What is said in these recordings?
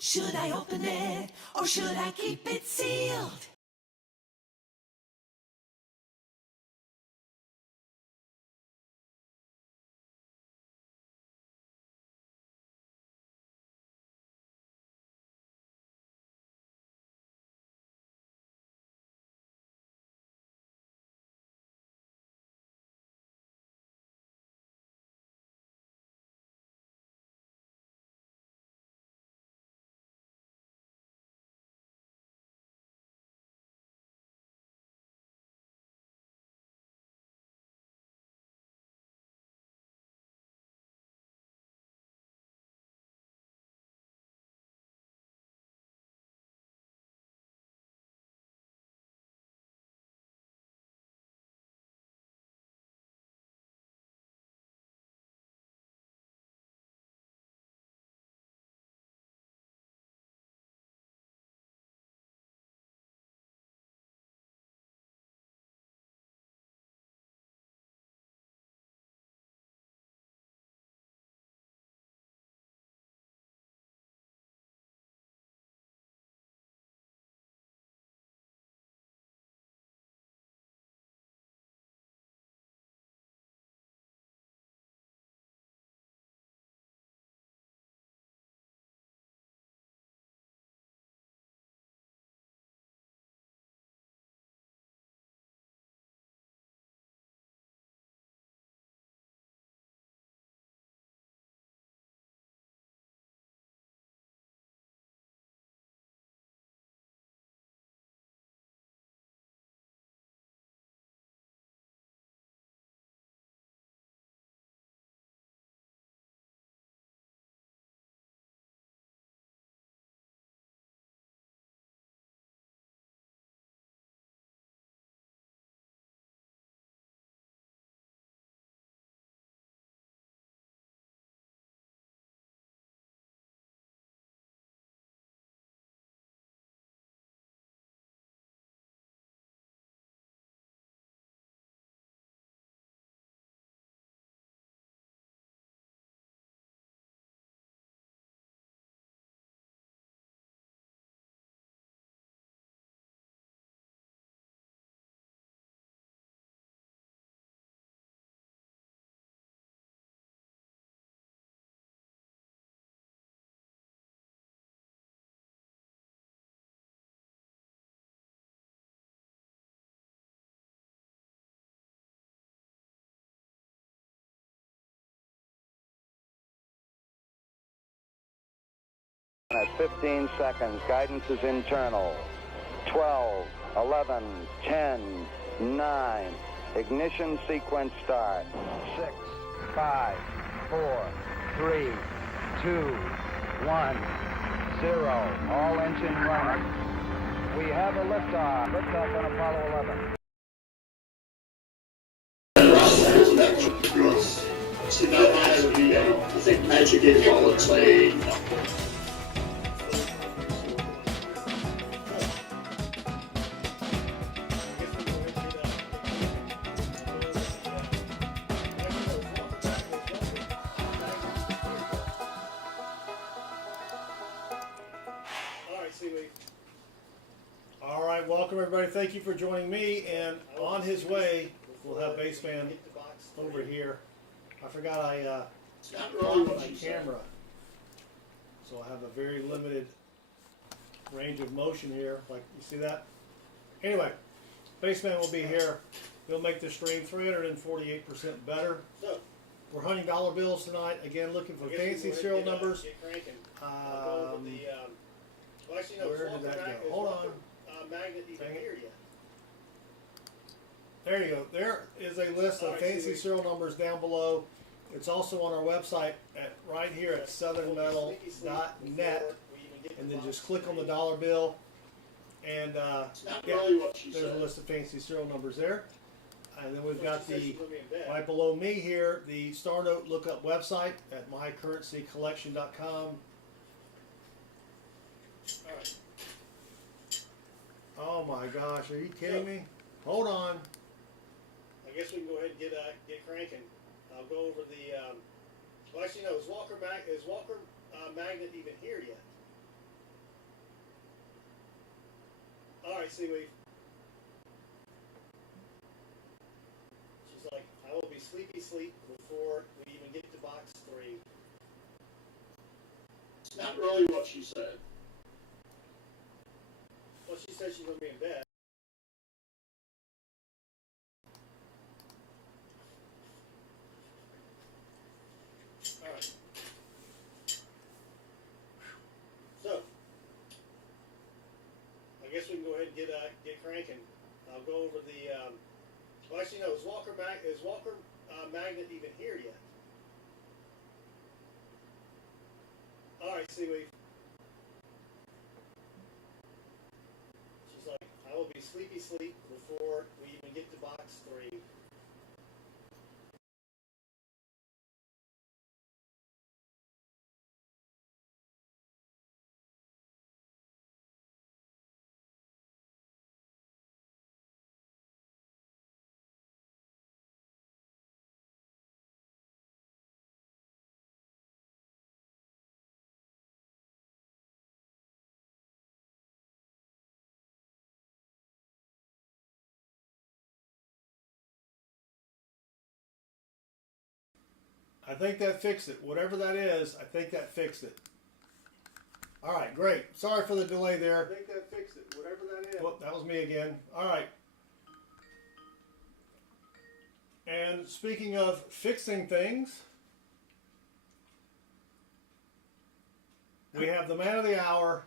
Should I open it or should I keep it sealed? At 15 seconds, guidance is internal. 12, 11, 10, 9. Ignition sequence start. 6, 5, 4, 3, 2, 1, 0. All engine running. We have a liftoff. Liftoff on Apollo 11. So now I have a video. I think Magic 8 Ball played. All right, welcome everybody. Thank you for joining me. And on his way, we'll have Baseman over here. I forgot I brought my camera, so I have a very limited range of motion here. Like you see that. Anyway, Baseman will be here. He'll make the stream 348% better. We're hunting dollar bills tonight. Again, looking for fancy serial numbers. Where did that go? Hold on. There you go. There is a list of fancy serial numbers down below. It's also on our website at right here at southernmetal.net, and then just click on the dollar bill, and there's a list of fancy serial numbers there. And then we've got the right below me here the Star Note lookup website at mycurrencycollection.com. Oh my gosh, are you kidding me? Hold on. I guess we can go ahead and get cranking. I'll go over the. Well, actually, no. Is Walker Magnet even here yet? right, seaweed. She's like, I will be sleepy sleep before we even get to box 3. It's not really what she said. Well, she said she's going to be in bed. All right. So, I guess we can go ahead and get cranking. I'll go over the. Well, actually, no. Is Walker Magnet even here yet? All right, seaweed. She's like, I will be sleepy sleep before we even get to box 3. I think that fixed it. Whatever that is, I think that fixed it. All right, great. Sorry for the delay there. I think that fixed it. Whatever that is. Well, that was me again. All right. And speaking of fixing things, we have the man of the hour,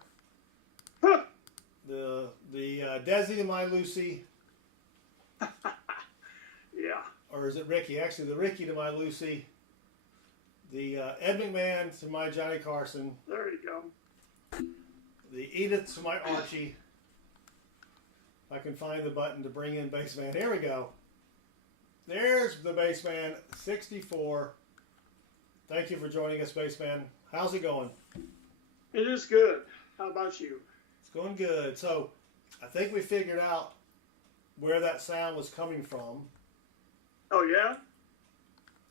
the Desi to my Lucy. Yeah. Or is it Ricky? Actually, the Ricky to my Lucy. The Ed McMahon to my Johnny Carson. There you go. The Edith to my Archie. If I can find the button to bring in Baseman. Here we go. There's the Baseman 64. Thank you for joining us, Baseman. How's it going? It is good. How about you? It's going good. So I think we figured out where that sound was coming from. Oh, yeah?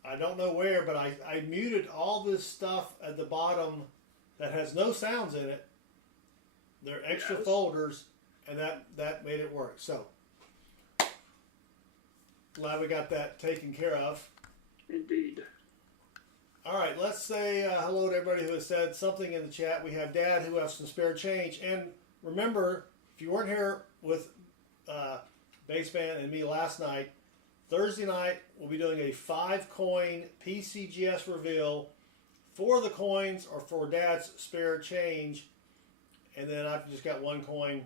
I don't know where, but I muted all this stuff at the bottom that has no sounds in it. They're extra folders, and that made it work. So glad we got that taken care of. Indeed. All right, let's say hello to everybody who has said something in the chat. We have Dad who has some spare change. And remember, if you weren't here with Baseman and me last night, Thursday night we'll be doing a 5-coin PCGS reveal for the coins or for Dad's spare change. And then I've just got 1 coin,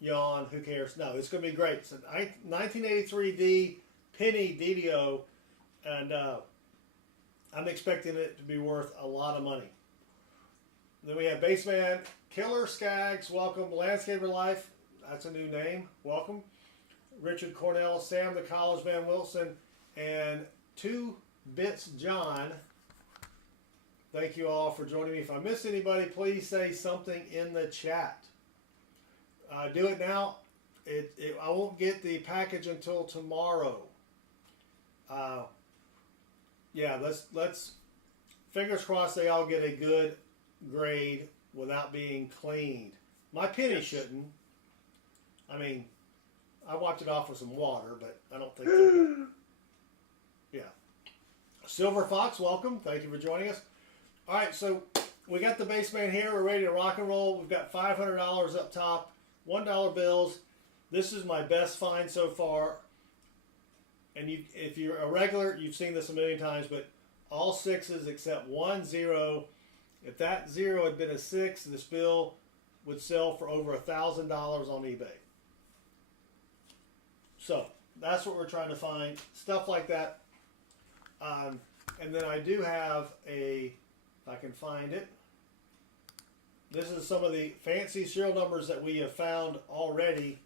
yawn, who cares? No, it's going to be great. It's a 1983D penny DDO, and I'm expecting it to be worth a lot of money. Then we have Baseman, Killer Skaggs, welcome. Landscaper Life, that's a new name, welcome. Richard Cornell, Sam the College Man Wilson, and 2 Bits John. Thank you all for joining me. If I miss anybody, please say something in the chat. Do it now. I won't get the package until tomorrow. Yeah, let's fingers crossed they all get a good grade without being cleaned. My penny shouldn't. I mean, I wiped it off with some water, but I don't think they're good. Yeah. Silver Fox, welcome. Thank you for joining us. All right, so we got the Baseman here. We're ready to rock and roll. We've got $500 up top, $1 bills. This is my best find so far. And if you're a regular, you've seen this a million times, but all 6s except 1 0. If that 0 had been a 6, this bill would sell for over $1,000 on eBay. So that's what we're trying to find, stuff like that. And then I do have if I can find it. This is some of the fancy serial numbers that we have found already.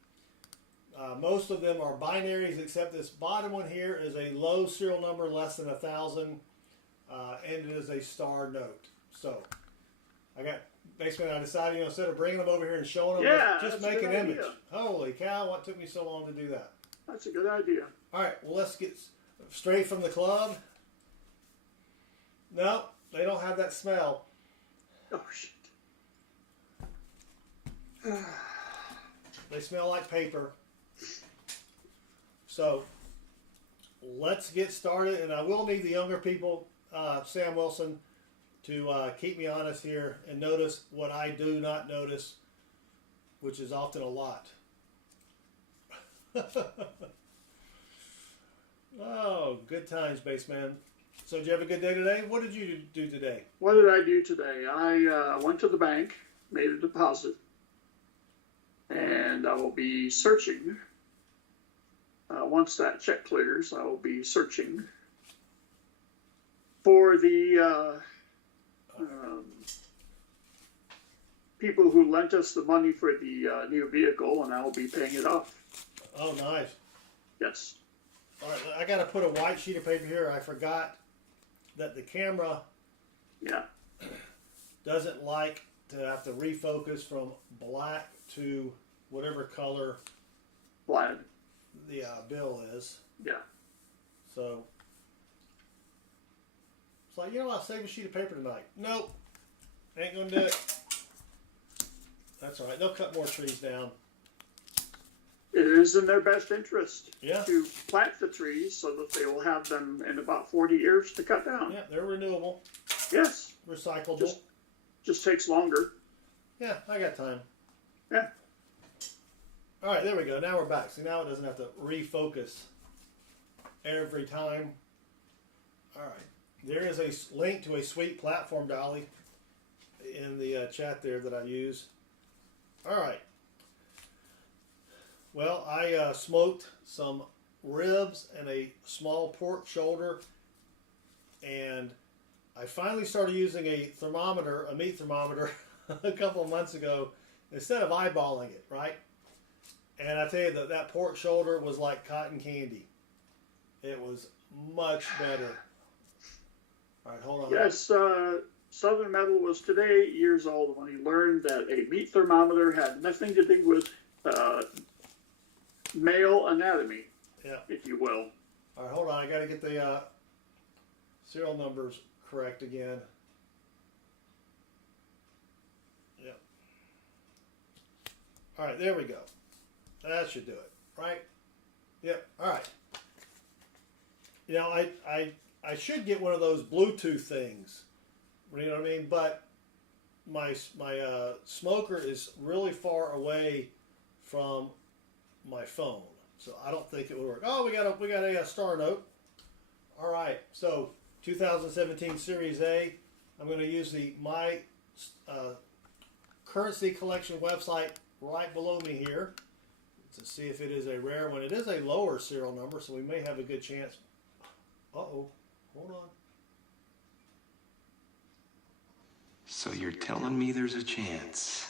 Most of them are binaries, except this bottom one here is a low serial number, less than 1,000, and it is a star note. So I got basically I decided, instead of bringing them over here and showing them, just make an image. Holy cow! What took me so long to do that? That's a good idea. All right, well, let's get straight from the club. No, they don't have that smell. Oh shit. They smell like paper. So let's get started, and I will need the younger people, Sam Wilson, to keep me honest here and notice what I do not notice, which is often a lot. Oh, good times, Baseman. So did you have a good day today? What did you do today? What did I do today? I went to the bank, made a deposit, and I will be searching. Once that check clears, I will be searching for the people who lent us the money for the new vehicle, and I will be paying it off. Oh, nice. Yes. All right, I got to put a white sheet of paper here. I forgot that the camera doesn't like to have to refocus from black to whatever color Black. the bill is. Yeah. So it's like, you know, I'll save a sheet of paper tonight. Nope, ain't gonna do it. That's all right. They'll cut more trees down. It is in their best interest to plant the trees so that they will have them in about 40 years to cut down. Yeah, they're renewable. Yes. Recyclable. Just takes longer. Yeah, I got time. Yeah. All right, there we go. Now we're back. See, now it doesn't have to refocus every time. All right. There is a link to a sweet platform, Dolly, in the chat there that I use. All right. Well, I smoked some ribs and a small pork shoulder, and I finally started using a thermometer, a meat thermometer, a couple of months ago, instead of eyeballing it, right? And I tell you that pork shoulder was like cotton candy. It was much better. All right, hold on. Yes, Southern Metal was today 8 years old when he learned that a meat thermometer had nothing to do with male anatomy, if you will. All right, hold on. I got to get the serial numbers correct again. Yep. All right, there we go. That should do it, right? Yep. All right. You know, I should get one of those Bluetooth things. You know what I mean? But my smoker is really far away from my phone, so I don't think it would work. Oh, we got a star note. All right, so 2017 Series A. I'm going to use my currency collection website right below me here to see if it is a rare one. It is a lower serial number, so we may have a good chance. Uh-oh, hold on. So you're telling me there's a chance?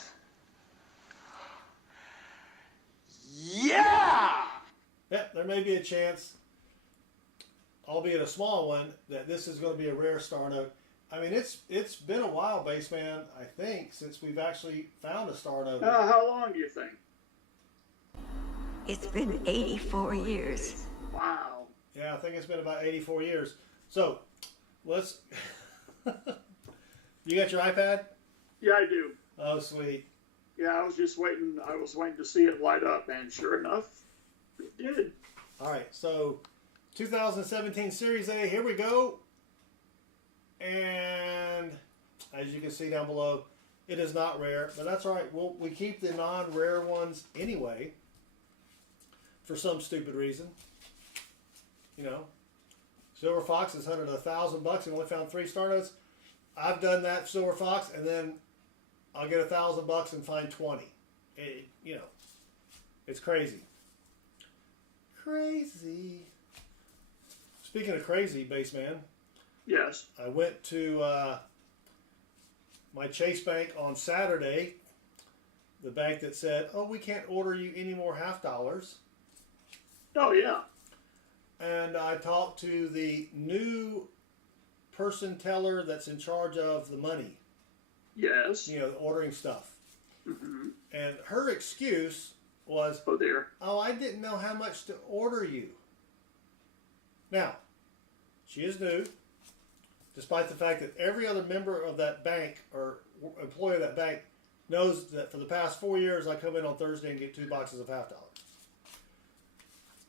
Yeah! Yeah, there may be a chance, albeit a small one, that this is going to be a rare star note. I mean, it's been a while, Baseman, I think, since we've actually found a star note. How long do you think? It's been 84 years. Wow. Yeah, I think it's been about 84 years. So, let's... You got your iPad? Yeah, I do. Oh, sweet. Yeah, I was just waiting. I was waiting to see it light up, and sure enough, it did. All right, so 2017 Series A, here we go. And as you can see down below, it is not rare, but that's all right. We keep the non-rare ones anyway for some stupid reason. You know, Silver Fox has hunted $1,000 and only found 3 star notes. I've done that, Silver Fox, and then I'll get $1,000 and find 20. You know, it's crazy. Crazy. Speaking of crazy, Baseman. Yes. I went to my Chase Bank on Saturday. The bank that said, "Oh, we can't order you any more $halfdollars." Oh yeah. And I talked to the new person teller that's in charge of the money. Yes. You know, ordering stuff. Mm-hmm. And her excuse was, Oh dear. "Oh, I didn't know how much to order you." Now, she is new, despite the fact that every other member of that bank or employee of that bank knows that for the past 4 years I come in on Thursday and get 2 boxes of $half.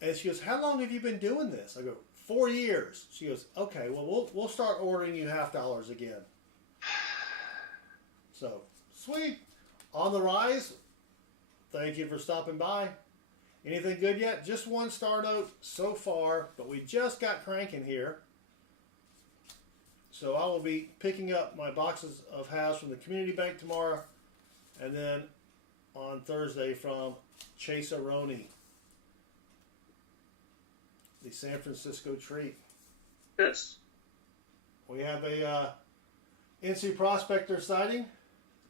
And she goes, "How long have you been doing this?" I go, 4 years. She goes, "Okay, well we'll start ordering you $half again." So sweet, on the rise. Thank you for stopping by. Anything good yet? Just 1 star note so far, but we just got cranking here. So I will be picking up my boxes of halves from the community bank tomorrow, and then on Thursday from Chase-A-Roni, the San Francisco treat. Yes. We have a NC Prospector sighting.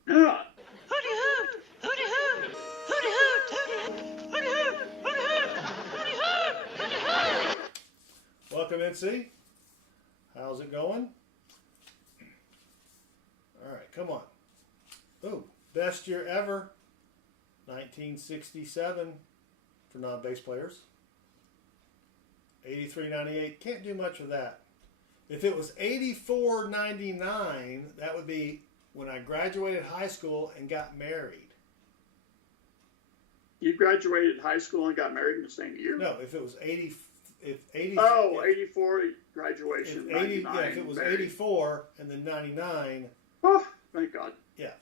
Yeah. Hooty hoot! Hooty hoot! Hooty hoot! Hooty hoot! Hooty hoot! Hooty hoot! Hooty hoot! Welcome, NC. How's it going? All right, come on. Oh, best year ever, 1967 for non-base players. 83.98. Can't do much with that. If it was 84.99, that would be when I graduated high school and got married. You graduated high school and got married in the same year? No, if it was 80, if 80. Oh, 84 graduation. If 80, 99 yeah, if it was married. 84 and then 99. Oh, thank God. Yeah.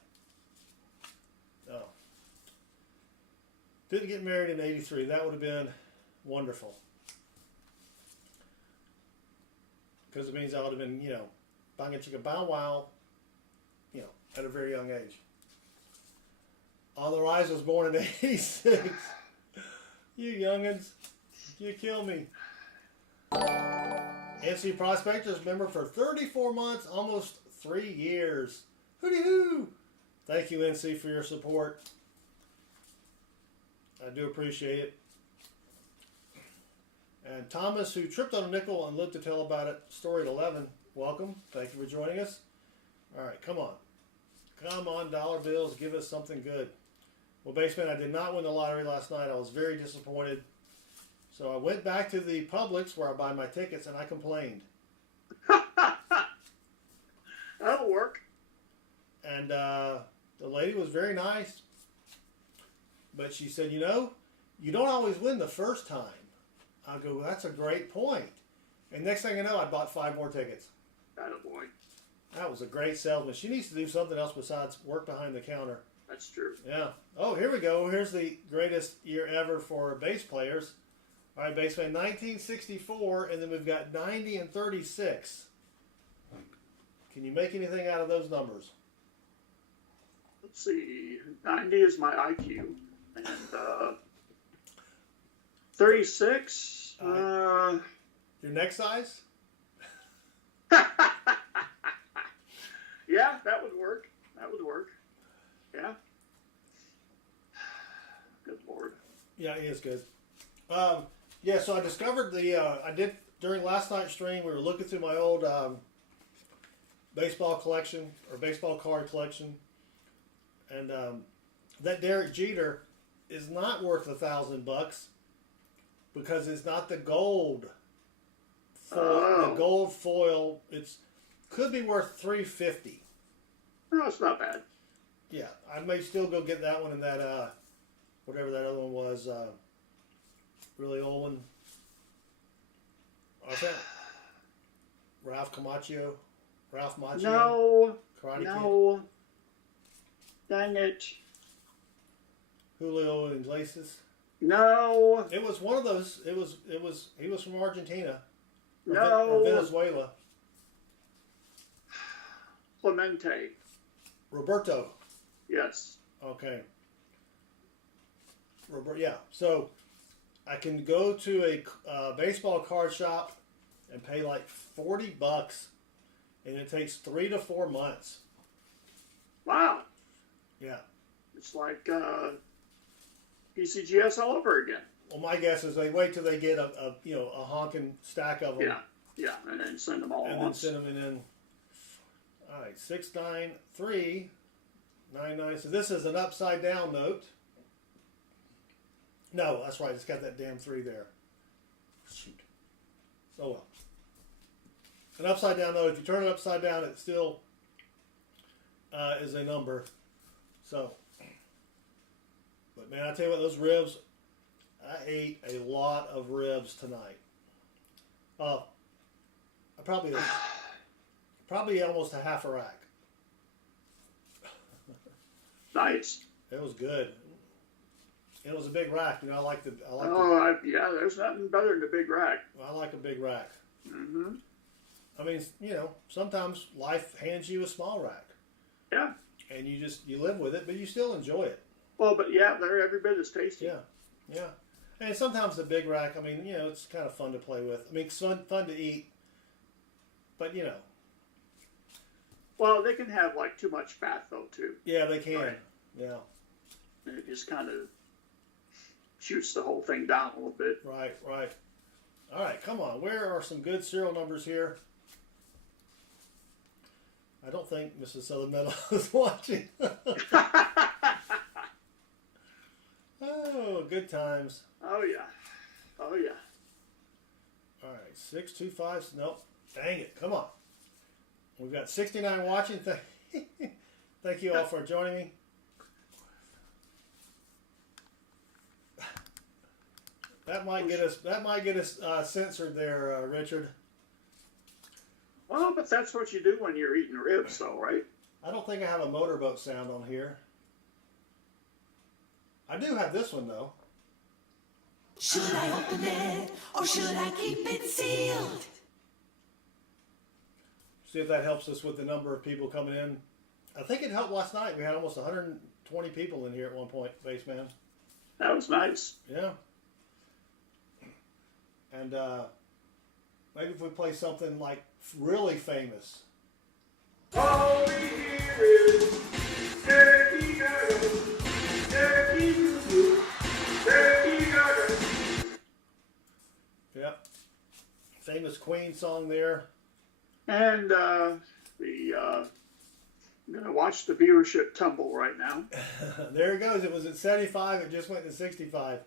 Oh. Didn't get married in 83. That would have been wonderful. Because it means I would have been, bang a chicka bow wow, at a very young age. On the Rise was born in 86. You youngins, you kill me. NC Prospectors member for 34 months, almost 3 years. Hooty hoo! Thank you, NC, for your support. I do appreciate it. And Thomas, who tripped on a nickel and lived to tell about it, story at 11. Welcome. Thank you for joining us. All right, come on. Come on, dollar bills. Give us something good. Well, Baseman, I did not win the lottery last night. I was very disappointed. So I went back to the Publix where I buy my tickets, and I complained. That'll work. And the lady was very nice. But she said, you don't always win the first time. I go, well, that's a great point. And next thing I know, I bought 5 more tickets. Attaboy. That was a great salesman. She needs to do something else besides work behind the counter. That's true. Yeah. Oh, here we go. Here's the greatest year ever for bass players. All right, baseman, 1964, and then we've got 90 and 36. Can you make anything out of those numbers? Let's see. 90 is my IQ. And 36. Your neck size? Yeah, that would work. That would work. Yeah. Good Lord. Yeah, he is good. Yeah, so I discovered during last night's stream, we were looking through my old baseball collection, or baseball card collection, and that Derek Jeter is not worth $1,000 because it's not the gold. The gold foil, could be worth $350. No, it's not bad. Yeah, I may still go get that one and that whatever that other one was, really old one. What's that? Ralph Macchio? No. Karate No. Dang it. Kid? Julio Iglesias? No. It was one of those. He was from Argentina. Or No. Venezuela. Clemente. Roberto. Yes. Okay. Yeah. So I can go to a baseball card shop and pay like $40, and it takes 3 to 4 months. Wow. Yeah. It's like PCGS all over again. Well, my guess is they wait till they get a honking stack of them. Yeah. Yeah, and then send them all And at then once. send them in. All right, 69399. So this is an upside down note. No, that's right. It's got that damn 3 there. Shoot. Oh well. An upside down note. If you turn it upside down, it still is a number. So So, but man, I tell you what, those ribs, I ate a lot of ribs tonight. I probably almost a half a rack. Nice. It was good. It was a big rack. You know, I like Yeah, there's nothing better than a big rack. I like a big rack. Mm-hmm. I mean, you know, sometimes life hands you a small rack. Yeah. And you live with it, but you still enjoy it. Well, but yeah, they're every bit as tasty. Yeah, yeah. And sometimes the big rack, I mean, you know, it's kind of fun to play with. I mean, it's fun to eat, but you know. Well, they can have like too much fat though too. Yeah, they can. Right. Yeah. And it just kind of shoots the whole thing down a little bit. Right, right. All right, come on. Where are some good serial numbers here? I don't think Mrs. Southern Meadow is watching. Oh, good times. Oh yeah. Oh yeah. All right, 625. Nope. Dang it. Come on. We've got 69 watching. Thank you all for joining me. That might get us censored there, Richard. Well, but that's what you do when you're eating ribs, though, right? I don't think I have a motorboat sound on here. I do have this one though. Should I open it or should I keep it sealed? See if that helps us with the number of people coming in. I think it helped last night. We had almost 120 people in here at one point, Baseman. That was nice. Yeah. And maybe if we play something like really famous. All we hear is turkey gaga, turkey doo-doo, turkey gaga. Yep. Famous Queen song there. And I'm going to watch the viewership tumble right now. There it goes. It was at 75. It just went to 65.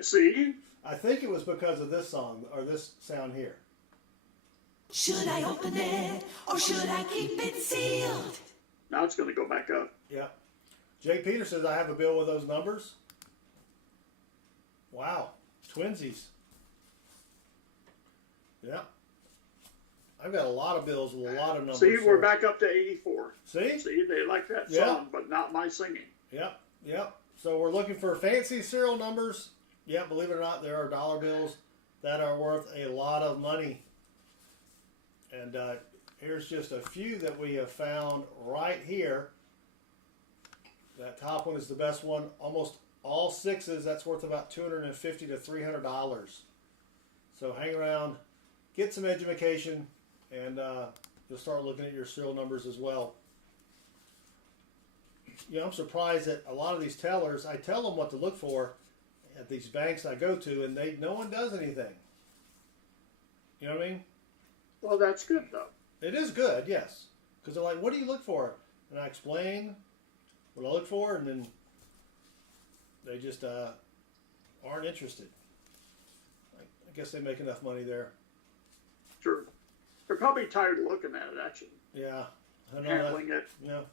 See? I think it was because of this song, or this sound here. Should I open it or should I keep it sealed? Now it's going to go back up. Yeah. Jay Peter says, I have a bill with those numbers. Wow. Twinsies. Yeah. I've got a lot of bills with a lot of numbers. See, we're back up to 84. See? See, they like that Yeah. song, but not my singing. Yep. Yep. So we're looking for fancy serial numbers. Yeah, believe it or not, there are dollar bills that are worth a lot of money. And here's just a few that we have found right here. That top one is the best one. Almost all sixes. That's worth about $250 to $300. So hang around, get some education, and you'll start looking at your serial numbers as well. You know, I'm surprised that a lot of these tellers, I tell them what to look for at these banks I go to, and no one does anything. You know what I mean? Well, that's good, though. It is good, yes. Because they're like, what do you look for? And I explain what I look for, and then they just aren't interested. I guess they make enough money there. Sure. They're probably tired of looking at it, actually. Yeah. I know Handling that. it. Yeah.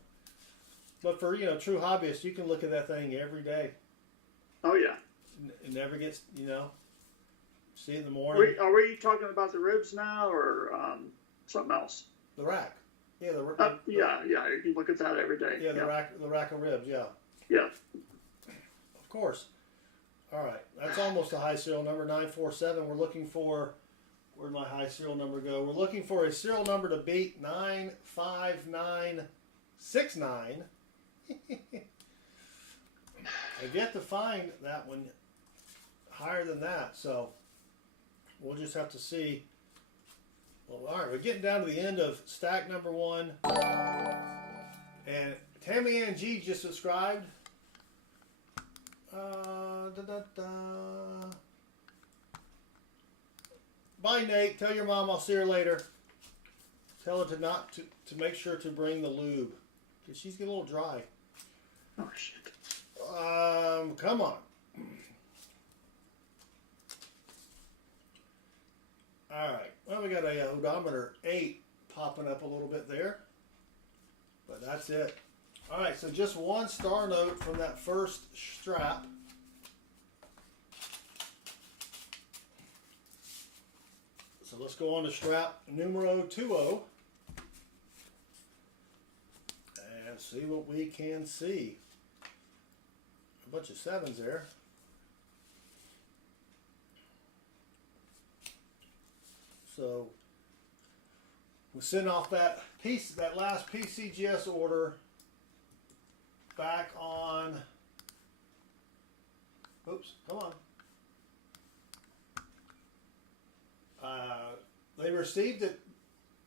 But for, true hobbyists, you can look at that thing every day. Oh, yeah. It never gets, see it in the morning. Are we talking about the ribs now or something else? The rack. Yeah, yeah, you can look at that every day. Yeah, the rack of ribs, yeah. Yeah. Of course. All right, that's almost a high serial number, 947. We're looking for, where'd my high serial number go? We're looking for a serial number to beat 95969. I've yet to find that one higher than that, so we'll just have to see. Well, all right, we're getting down to the end of stack number one. And Tammy Ann G just subscribed. Bye, Nate. Tell your mom I'll see her later. Tell her to make sure to bring the lube, because she's getting a little dry. Oh, shit. Come on. All right. Well, we got a odometer 8 popping up a little bit there, but that's it. All right, so just one star note from that first strap. So let's go on to strap numero 20 and see what we can see. A bunch of sevens there. So we sent off that last PCGS order back on. Oops, come on. They received it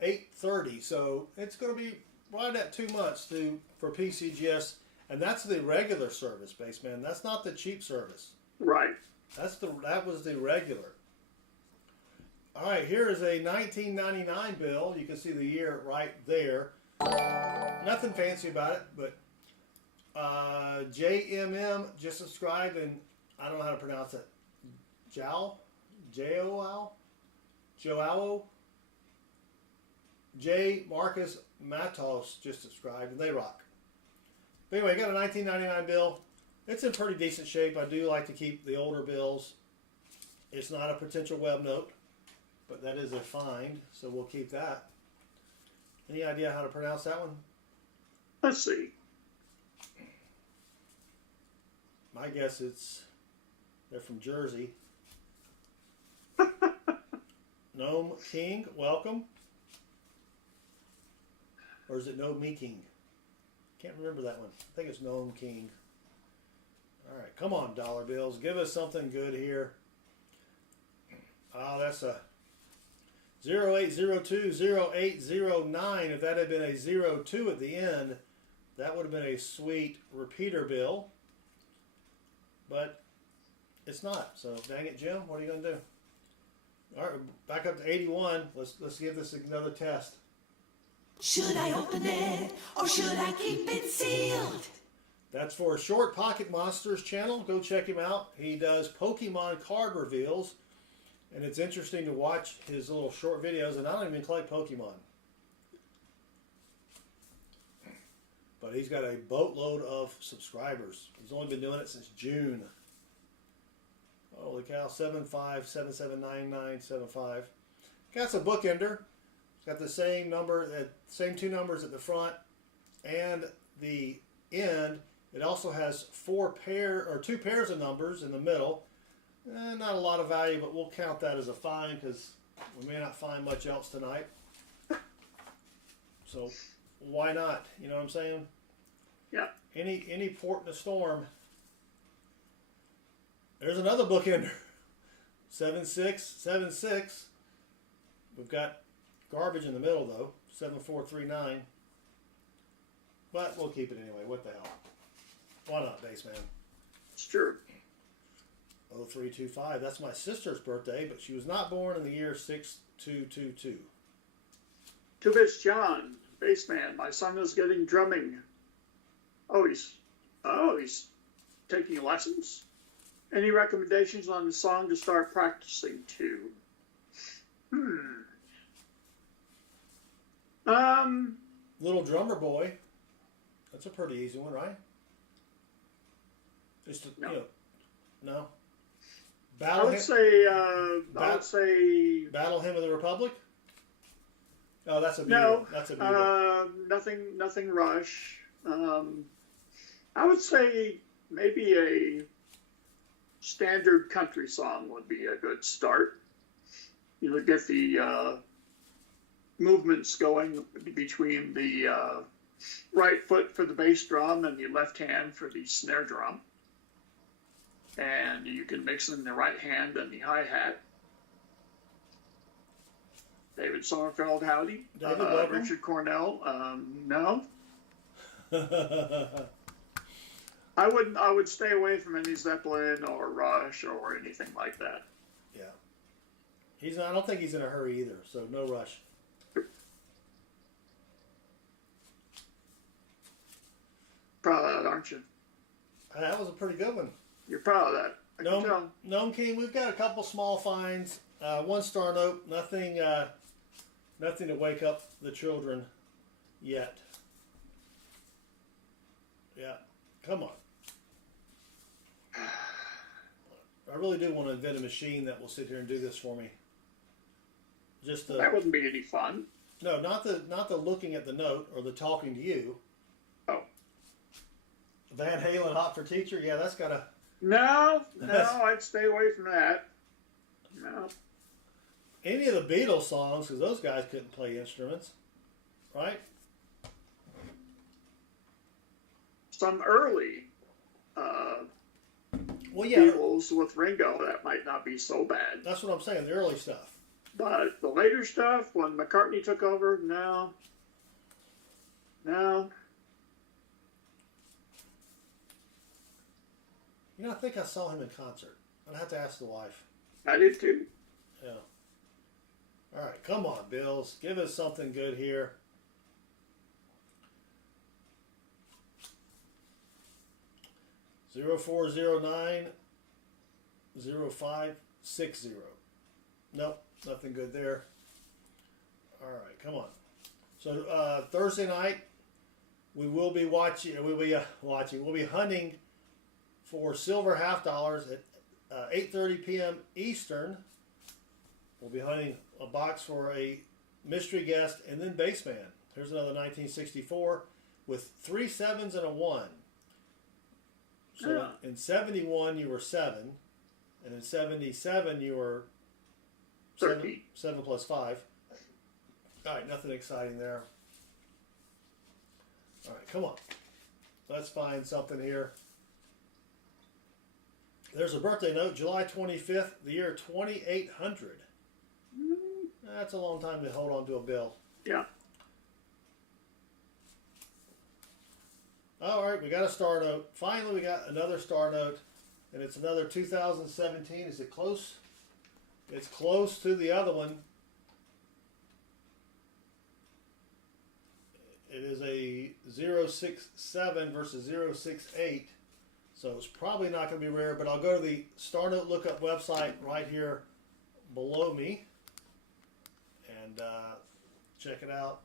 8:30, so it's going to be right at 2 months for PCGS, and that's the regular service, Baseman. That's not the cheap service. Right. That was the regular. All right, here is a 1999 bill. You can see the year right there. Nothing fancy about it, but JMM just subscribed, and I don't know how to pronounce it. Joao? J. Marcus Matos just subscribed, and they rock. But anyway, got a 1999 bill. It's in pretty decent shape. I do like to keep the older bills. It's not a potential web note, but that is a find, so we'll keep that. Any idea how to pronounce that one? Let's see. My guess they're from Jersey. Gnome King, welcome. Or is it Gnome King? Can't remember that one. I think it's Gnome King. All right, come on, dollar bills. Give us something good here. Oh, that's a 08020809. If that had been a 02 at the end, that would have been a sweet repeater bill. But it's not. So dang it, Jim. What are you going to do? All right, back up to 81. Let's give this another test. Should I open it or should I keep it sealed? That's for Short Pocket Monsters channel. Go check him out. He does Pokemon card reveals, and it's interesting to watch his little short videos. And I don't even collect Pokemon, but he's got a boatload of subscribers. He's only been doing it since June. Holy cow, 75779975. Got some bookender. It's got the same number, same two numbers at the front and the end. It also has two pairs of numbers in the middle. Not a lot of value, but we'll count that as a find because we may not find much else tonight. So why not? You know what I'm saying? Yeah. Any port in a storm. There's another bookender. 7676. We've got garbage in the middle though. 7439. But we'll keep it anyway. What the hell? Why not, Baseman? It's true. 0325. That's my sister's birthday, but she was not born in the year 6222. To Bitch John, Baseman, my son is getting drumming. Oh, he's taking lessons? Any recommendations on the song to start practicing to? Little Drummer Boy. That's a pretty easy one, right? Just No. No. I would say Battle Hymn of the Republic. Oh, that's a no. That's a Beatle. Nothing Rush. I would say maybe a standard country song would be a good start. You know, get the movements going between the right foot for the bass drum and the left hand for the snare drum. And you can mix in the right hand and the hi-hat. David Sommerfeld, howdy. David, Richard Cornell, no. I would stay away from any Zeppelin or Rush or anything like that. Yeah. I don't think he's in a hurry either, so no rush. Proud of that, aren't you? That was a pretty good one. You're proud of that. I can tell. Gnome King, we've got a couple small finds. One star note, nothing to wake up the children yet. Yeah, come on. I really do want to invent a machine that will sit here and do this for me. Just the, That wouldn't be any fun. no, not the looking at the note or the talking to you. Oh. Van Halen, Hot for Teacher. Yeah, that's gotta. No, I'd stay away from that. No. Any of the Beatles songs, because those guys couldn't play instruments, right? Some early Well, yeah, Beatles with Ringo, that might not be so bad. that's what I'm saying. The early stuff. But the later stuff, when McCartney took over, no. You know, I think I saw him in concert. I'd have to ask the wife. I did too. Yeah. All right, come on, Bills. Give us something good here. $0409 0560. Nope, nothing good there. All right, come on. So Thursday night, we will be watching. We'll be hunting for silver half dollars at 8:30 p.m. Eastern. We'll be hunting a box for a mystery guest and then baseman. Here's another 1964 with 3 7s and a 1. So in 71 you were 7, and in 77 you were 7 plus 5. All right, nothing exciting there. All right, come on. Let's find something here. There's a birthday note, July 25th, the year 2800. That's a long time to hold on to a bill. Yeah. All right, we got a star note. Finally, we got another star note, and it's another 2017. Is it close? It's close to the other one. It is a 067 versus 068, so it's probably not going to be rare, but I'll go to the Star Note Lookup website right here below me and check it out.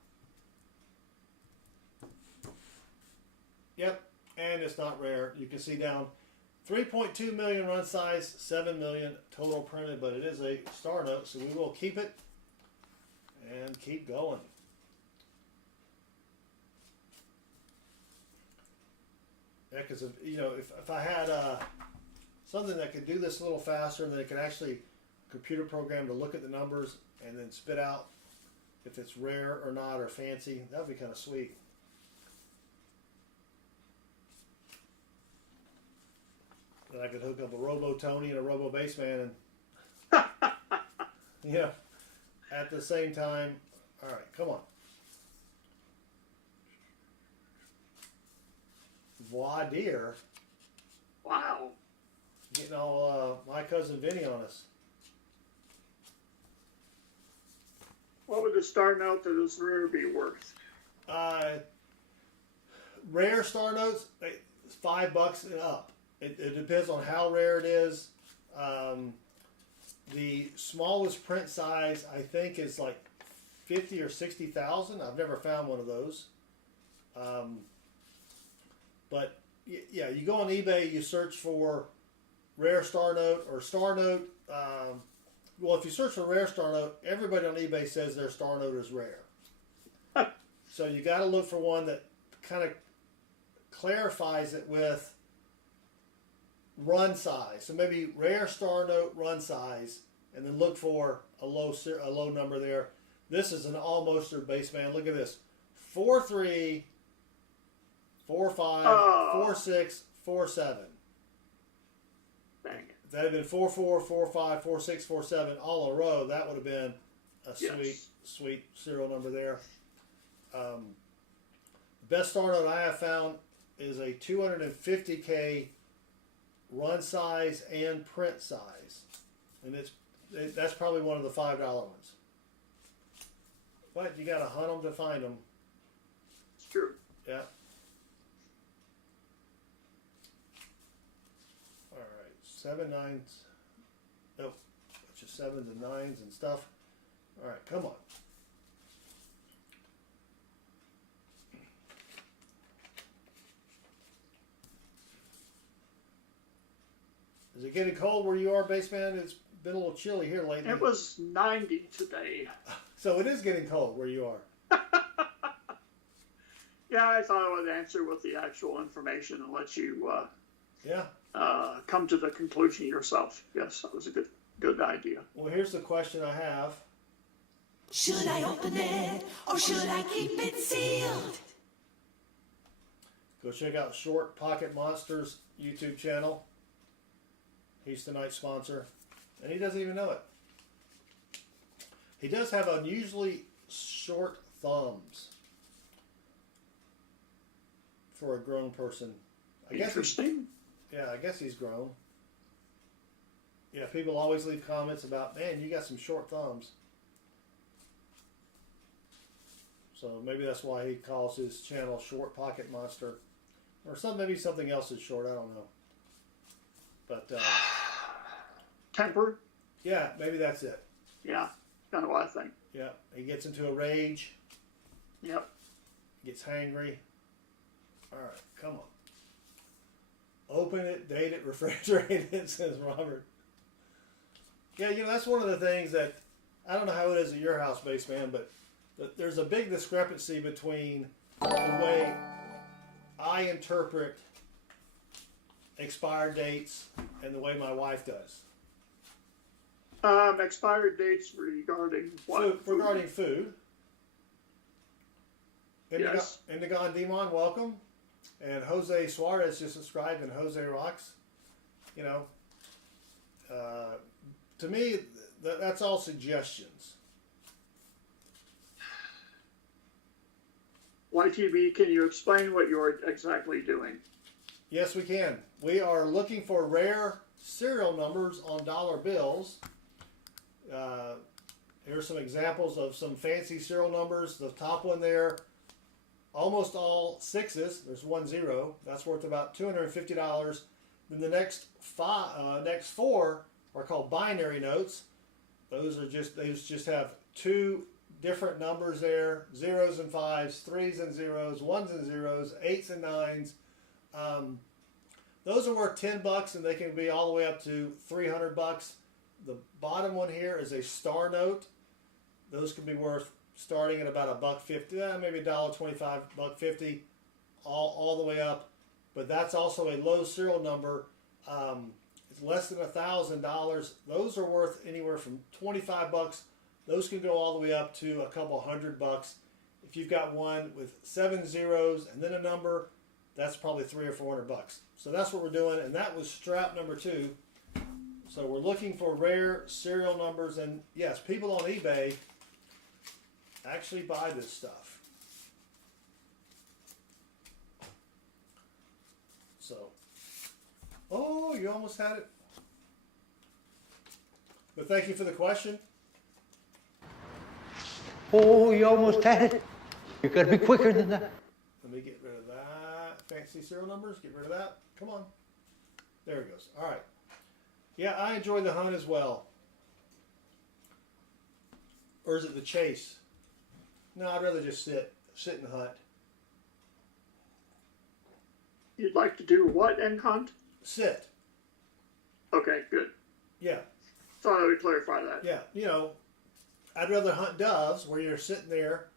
Yep, and it's not rare. You can see down 3.2 million run size, 7 million total printed, but it is a star note, so we will keep it and keep going. Yeah, because if I had something that could do this a little faster, and then it could actually computer program to look at the numbers and then spit out if it's rare or not or fancy, that would be kind of sweet. Then I could hook up a Robo Tony and a Robo Baseman and yeah, at the same time. All right, come on. Voir dire. Wow. Getting all my cousin Vinny on us. What would the star note that is rare be worth? Rare star notes, it's $5 and up. It depends on how rare it is. The smallest print size, I think, is like 50 or 60,000. I've never found one of those. But yeah, you go on eBay, you search for rare star note or star note. Well, if you search for rare star note, everybody on eBay says their star note is rare. So you got to look for one that kind of clarifies it with run size. So maybe rare star note run size, and then look for a low number there. This is an almost baseman. Look at this: 4-3, 4-5, 4-6, 4-7. Dang. If that had been 4-4, 4-5, 4-6, 4-7 all in a row, that would have been a sweet serial number there. The best star note I have found is a 250K run size and print size, and that's probably one of the $5 ones. But you got to hunt them to find them. It's true. Yeah. All right, 7 9s. Nope, bunch of 7s and 9s and stuff. All right, come on. getting cold where you are, Baseman? It's been a little chilly here lately. It was 90 today. So it is getting cold where you are. Yeah, I thought I would answer with the actual information and let you Yeah. come to the conclusion yourself. Yes, that was a good idea. Well, here's the question I have. Should I open it or should I keep it sealed? Go check out Short Pocket Monster's YouTube channel. He's tonight's sponsor, and he doesn't even know it. He does have unusually short thumbs for a grown person. Interesting. I guess he's grown. Yeah, people always leave comments about, man, you got some short thumbs. So maybe that's why he calls his channel Short Pocket Monster. Or maybe something else is short, I don't know. But, Temper? yeah, maybe that's it. Yeah, kind of what I think. Yeah, he gets into a rage. Yep. Gets hangry. All right, come on. Open it, date it, refrigerate it, says Robert. Yeah, that's one of the things that, I don't know how it is at your house, Baseman, but there's a big discrepancy between the way I interpret expired dates and the way my wife does. Expired dates regarding what? Regarding food. Yes. Indigon Demon, welcome. And Jose Suarez just subscribed, and Jose rocks. To me, that's all suggestions. YTV, can you explain what you're exactly doing? Yes, we can. We are looking for rare serial numbers on dollar bills. Here's some examples of some fancy serial numbers. The top one there, almost all sixes. There's 10. That's worth about $250. Then the next four are called binary notes. Those just have two different numbers there: zeros and fives, threes and zeros, ones and zeros, eights and nines. Those are worth $10, and they can be all the way up to $300. The bottom one here is a star note. Those can be worth starting at about $1.50, maybe $1.25, $1.50, all the way up. But that's also a low serial number. It's less than $1,000. Those are worth anywhere from $25. Those can go all the way up to a couple $100. If you've got one with 7 zeros and then a number, that's probably $300 or $400. So that's what we're doing, and that was strap number 2. So we're looking for rare serial numbers, and yes, people on eBay actually buy this stuff. So, oh, you almost had it. But thank you for the question. Oh, you almost had it. You got to be quicker than that. Let me get rid of that. Fancy serial numbers, get rid of that. Come on. There it goes. All right. Yeah, I enjoy the hunt as well. Or is it the chase? No, I'd rather just sit and hunt. You'd like to do what and hunt? Sit. Okay, good. Yeah. Thought I would clarify that. Yeah, I'd rather hunt doves where you're sitting there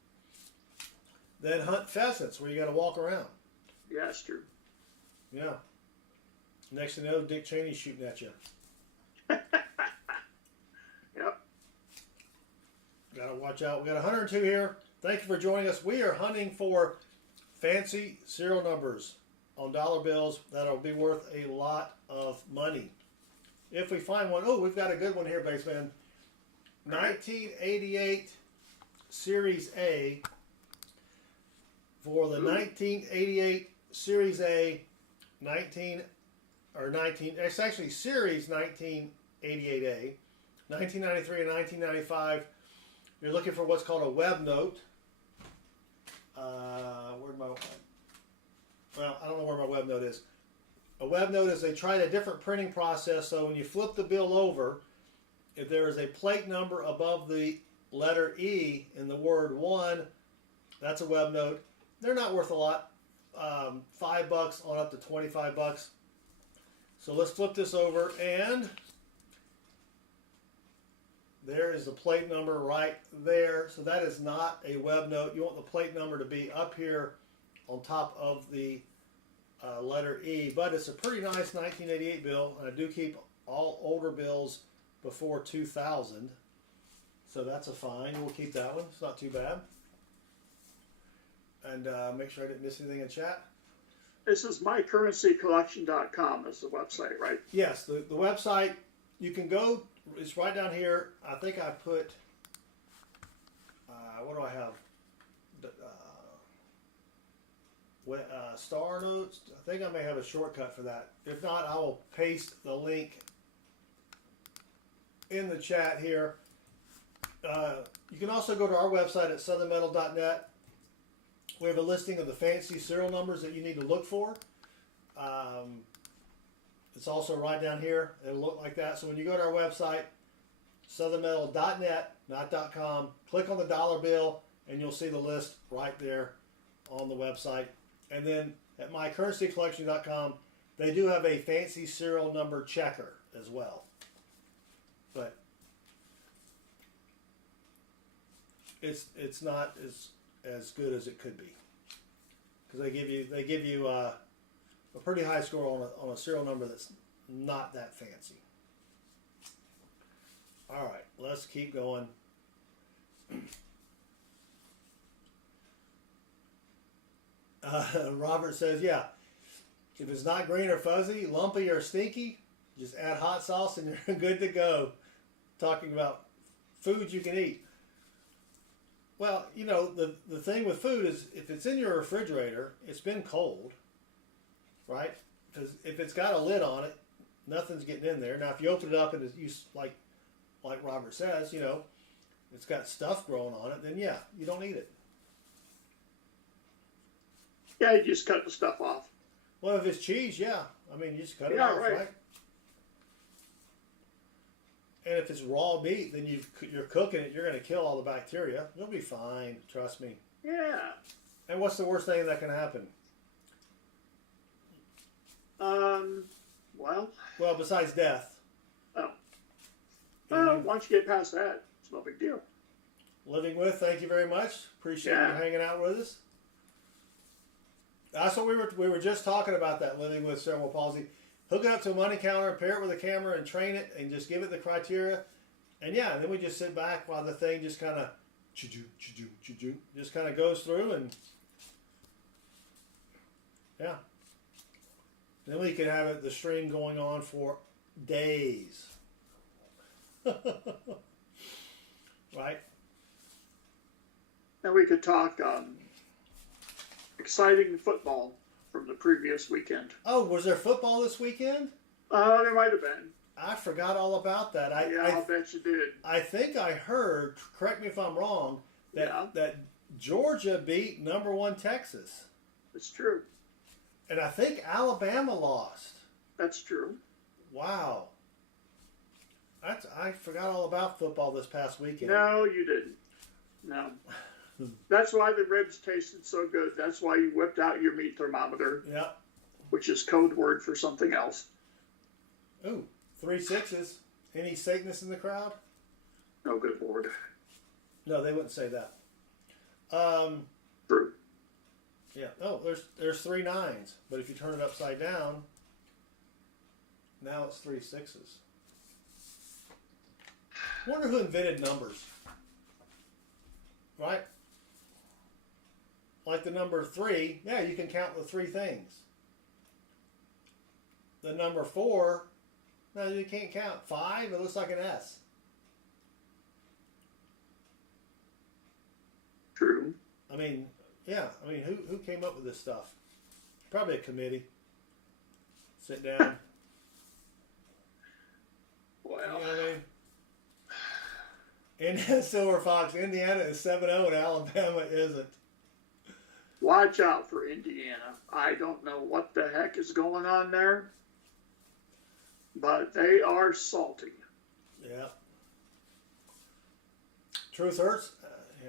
than hunt pheasants where you got to walk around. Yeah, that's true. Yeah. Next thing you know, Dick Cheney's shooting at you. Yep. Gotta watch out. We got 102 here. Thank you for joining us. We are hunting for fancy serial numbers on dollar bills that'll be worth a lot of money. If we find one, oh, we've got a good one here, Baseman. 1988 Series A. For the 1988 Series A, it's actually Series 1988A, 1993 and 1995. You're looking for what's called a web note. I don't know where my web note is. A web note is they tried a different printing process, so when you flip the bill over, if there is a plate number above the letter E in the word 1, that's a web note. They're not worth a lot. $5 on up to $25. So let's flip this over, and there is the plate number right there. So that is not a web note. You want the plate number to be up here on top of the letter E. But it's a pretty nice 1988 bill, and I do keep all older bills before 2000. So that's a fine. We'll keep that one. It's not too bad. And make sure I didn't miss anything in chat. This is mycurrencycollection.com is the website, right? Yes, the website, you can go, it's right down here. I think I put, what do I have? Star notes. I think I may have a shortcut for that. If not, I will paste the link in the chat here. You can also go to our website at southernmetal.net. We have a listing of the fancy serial numbers that you need to look for. It's also right down here. It'll look like that. So when you go to our website, southernmetal.net, not .com, click on the dollar bill, and you'll see the list right there on the website. And then at mycurrencycollection.com, they do have a fancy serial number checker as well. But it's not as good as it could be, because they give you a pretty high score on a serial number that's not that fancy. All right, let's keep going. Robert says, yeah, if it's not green or fuzzy, lumpy or stinky, just add hot sauce and you're good to go. Talking about foods you can eat. Well, you know, the thing with food is if it's in your refrigerator, it's been cold, right? Because if it's got a lid on it, nothing's getting in there. Now, if you open it up and it's like Robert says, you know, it's got stuff growing on it, then yeah, you don't eat it. Yeah, you just cut the stuff off. Well, if it's cheese, yeah. I mean, you just cut it Yeah, off, right. right? And if it's raw meat, then you're cooking it. You're going to kill all the bacteria. You'll be fine. Trust me. Yeah. And what's the worst thing that can happen? Well, besides death. oh. Well, once you get past that, it's no big deal. Living with, thank you very much. Appreciate you hanging out with us. That's what we were just talking about, that living with cerebral palsy. Hook it up to a money counter, pair it with a camera, and train it, and just give it the criteria. And yeah, and then we just sit back while the thing just kind of just kind of goes through, and yeah. Then we could have the stream going on for days. Right? And we could talk exciting football from the previous weekend. Oh, was there football this weekend? There might have been. I forgot all about that. I'll bet you did. I think I heard, correct me if I'm wrong, that Georgia beat #1 Texas. It's true. And I think Alabama lost. That's true. Wow. I forgot all about football this past weekend. No, you didn't. No. That's why the ribs tasted so good. That's why you whipped out your meat thermometer. Yeah. Which is code word for something else. Ooh, 3 6s. Any Satanists in the crowd? Oh, good Lord. No, they wouldn't say that. True. Yeah. Oh, there's 3 9s. But if you turn it upside down, now it's 3 6s. Wonder who invented numbers. Right? Like the number 3, yeah, you can count the 3 things. The number 4, no, you can't count. 5, it looks like an S. True. I mean, yeah, I mean, who came up with this stuff? Probably a committee. Sit down. Well. You know what I mean? Indiana Silver Fox, Indiana is 7-0 and Alabama isn't. Watch out for Indiana. I don't know what the heck is going on there, but they are salty. Yeah. Truth Hurts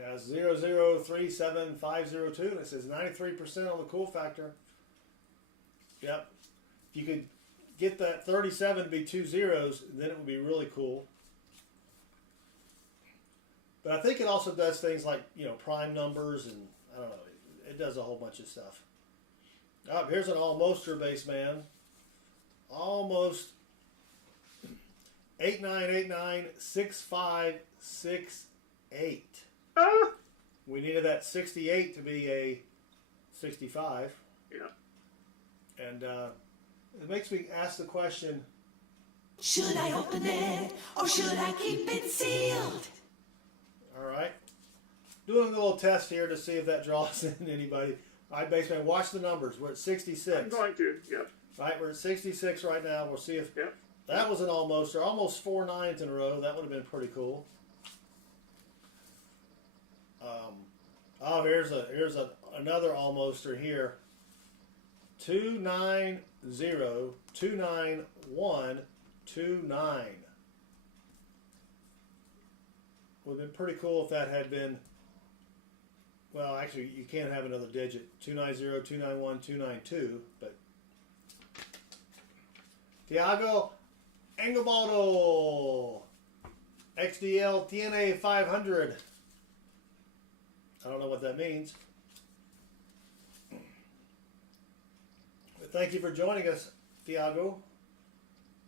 has 0037502, and it says 93% on the cool factor. Yep. If get that 37 to be 2 zeros, then it would be really cool. But I think it also does things like, you know, prime numbers, and I don't know, it does a whole bunch of stuff. Oh, here's an almoster base man. Almost 89896568. We needed that 68 to be a 65. Yeah. And it makes me ask the question, Should I open it or should I keep it sealed? all right. Doing a little test here to see if that draws in anybody. All right, baseman, watch the numbers. We're at 66. I'm going to, yep. All right, we're at 66 right now. We'll see if Yep. that was an almoster. Almost 4 nines in a row. That would have been pretty cool. Oh, here's another almoster here. 290 29129. Would have been pretty cool if that had been. Well, actually, you can't have another digit. 290 291 292, but. Tiago Engelbaldo XDL TNA 500. I don't know what that means. But thank you for joining us, Tiago.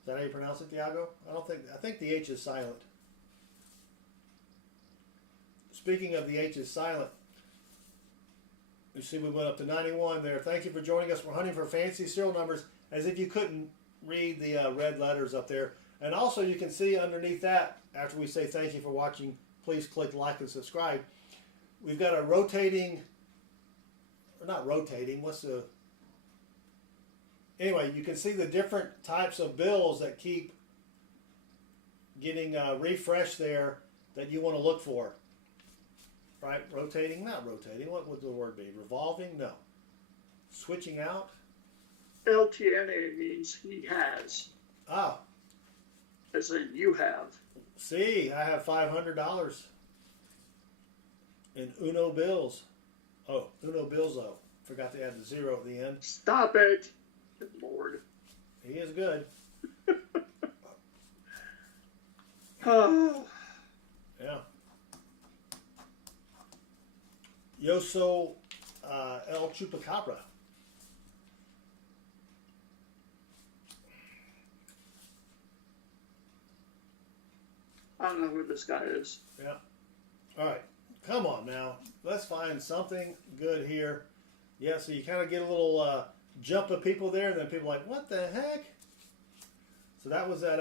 Is that how you pronounce it, Tiago? I think the H is silent. Speaking of the H is silent, you see we went up to 91 there. Thank you for joining us. We're hunting for fancy serial numbers, as if you couldn't read the red letters up there. And also you can see underneath that, after we say thank you for watching, please click like and subscribe. We've got a rotating, or not rotating, anyway, you can see the different types of bills that keep getting refreshed there that you want to look for. Right? Rotating, not rotating. What would the word be? Revolving? No. Switching out? LTNA means he has. Ah. As in you have. See, I have $500 in Uno bills. Oh, Uno Bilzo. Forgot to add the zero at the end. Stop it. Good Lord. He is good. Oh. Yeah. Yoso El Chupacabra. I don't know who this guy is. Yeah. All right. Come on now. Let's find something good here. Yeah, so you kind of get a little jump of people there, and then people are like, what the heck? So that was at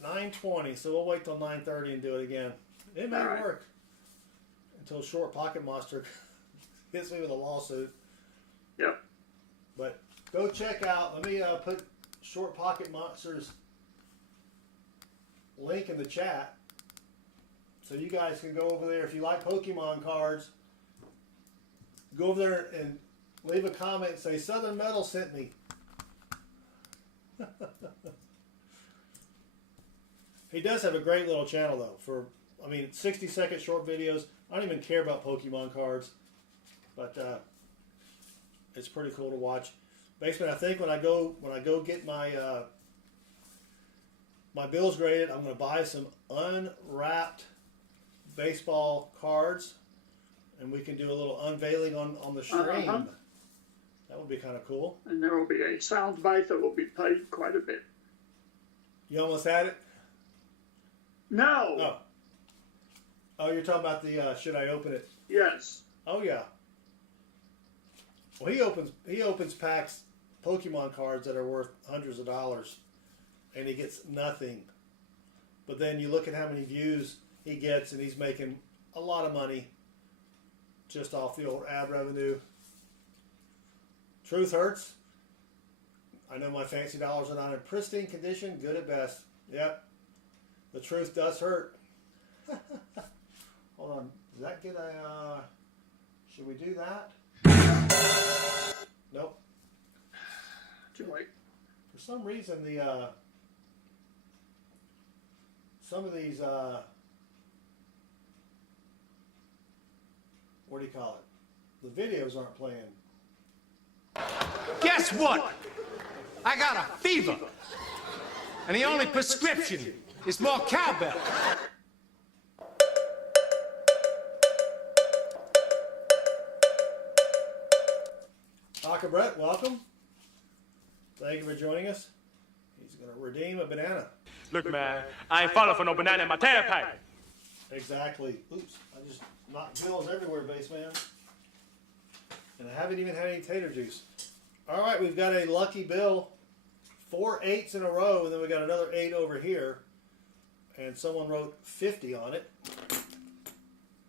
9:20, so we'll wait till 9:30 and do it again. It may work until Short Pocket Monster hits me with a lawsuit. Yep. But go check out, let me put Short Pocket Monster's link in the chat so you guys can go over there. If you like Pokemon cards, go over there and leave a comment and say Southern Metal sent me. He does have a great little channel though, for 60-second short videos. I don't even care about Pokemon cards, but it's pretty cool to watch. Basically, I think when I go get my my bills graded, I'm going to buy some unwrapped baseball cards, and we can do a little unveiling on the stream. That would be kind of cool. And there will be a sound bite that will be played quite a bit. You almost had it? No. Oh, you're talking about the should I open it? Yes. Oh yeah. Well, he opens packs Pokemon cards that are worth hundreds of dollars, and he gets nothing. But then you look at how many views he gets, and he's making a lot of money just off the old ad revenue. Truth hurts. I know my fancy dollars are not in pristine condition, good at best. Yep. The truth does hurt. Hold on. Does that get a... should we do that? Nope. Too late. For some reason, the... some of these... what do you call it? The videos aren't playing. Guess what? I got a fever. And the only prescription is more cowbell. Dr. Brett, welcome. Thank you for joining us. He's going to redeem a banana. Look, man, I ain't falling for no banana in my tailpipe. Exactly. Oops, I just knocked bills everywhere, baseman. And I haven't even had any tater juice. All right, we've got a lucky bill. 4 8s in a row, and then we got another 8 over here. And someone wrote 50 on it.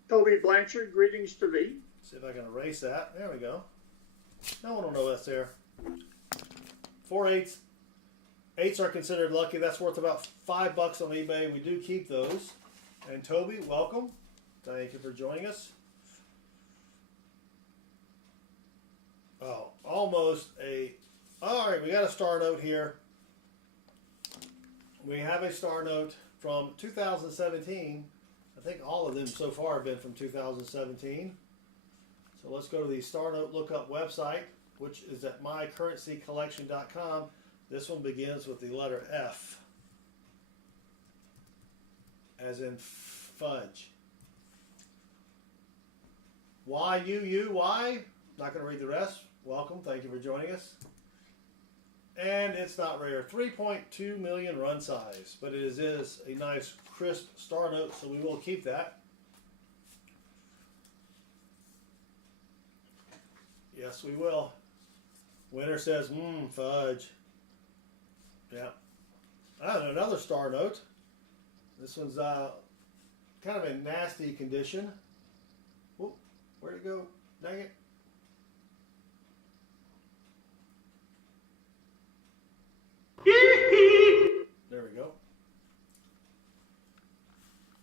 Toby Blanchard, greetings to thee. See if I can erase that. There we go. No one will know that's there. 4 8s. 8s are considered lucky. That's worth about $5 on eBay. We do keep those. And Toby, welcome. Thank you for joining us. Oh, almost a... All right, we got a star note here. We have a star note from 2017. I think all of them so far have been from 2017. So let's go to the Star Note Lookup website, which is at mycurrencycollection.com. This one begins with the letter F, as in fudge. Y-U-U-Y. Not going to read the rest. Welcome. Thank you for joining us. And it's not rare. 3.2 million run size. But it is a nice, crisp star note, so we will keep that. Yes, we will. Winner says, fudge. Yeah. And another star note. This one's kind of in nasty condition. Whoop, where'd it go? Dang it. There we go.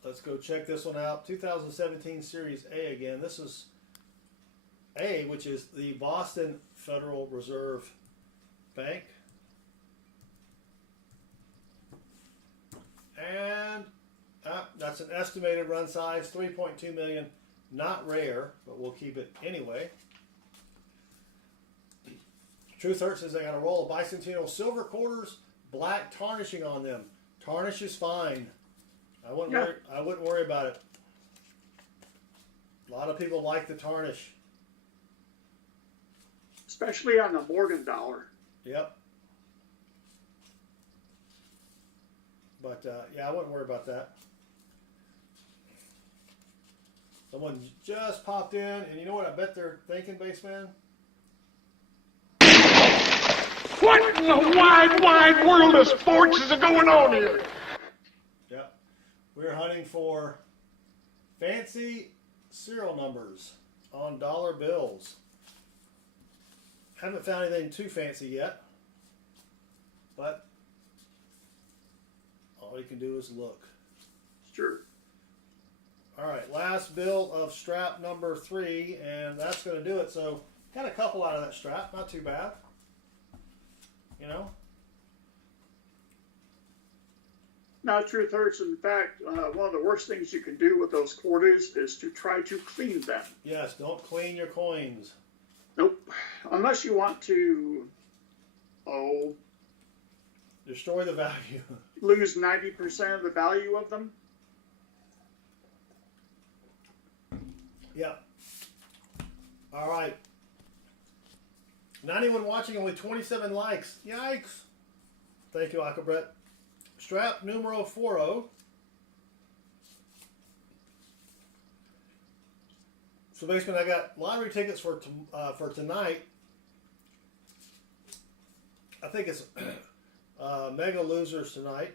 Let's go check this one out. 2017 Series A again. This is A, which is the Boston Federal Reserve Bank. And that's an estimated run size, 3.2 million. Not rare, but we'll keep it anyway. Truth Hurt says I got a roll of bicentennial silver quarters, black tarnishing on them. Tarnish is fine. I wouldn't worry about it. A lot of people like the tarnish. Especially on the Morgan dollar. Yep. But, yeah, I wouldn't worry about that. Someone just popped in, and you know what I bet they're thinking, Baseman? What in the wide, wide world of sports is going on here? Yep. We're hunting for fancy serial numbers on dollar bills. Haven't found anything too fancy yet, but all you can do is look. Sure. All right, last bill of strap number 3, and that's going to do it. So, got a couple out of that strap, not too bad. You know? Now, Truth Hurts, in fact, one of the worst things you can do with those quarters is to try to clean them. Yes, don't clean your coins. Nope. Unless you want to, destroy the value. lose 90% of the value of them. Yep. All right. 91 watching, only 27 likes. Yikes. Thank you, Uncle Brett. Strap numero 40. So basically, I got lottery tickets for tonight. I think it's Mega Losers tonight.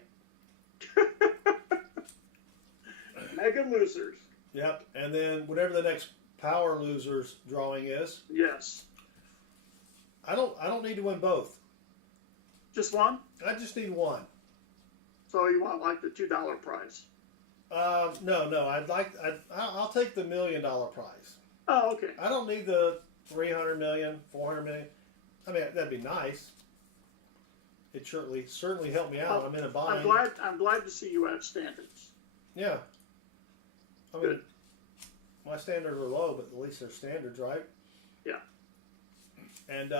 Mega Losers. Yep, and then whatever the next Power Losers drawing is. Yes. I don't need to win both. Just one? I just need one. So you want like the $2 prize? No. I'll take the $1 million prize. Oh, okay. I don't need the 300 million, 400 million. I mean, that'd be nice. It certainly helped me out. I'm in a bind. I'm glad to see you have standards. Yeah. I mean, my standards are low, but at least they're standards, right? Yeah. And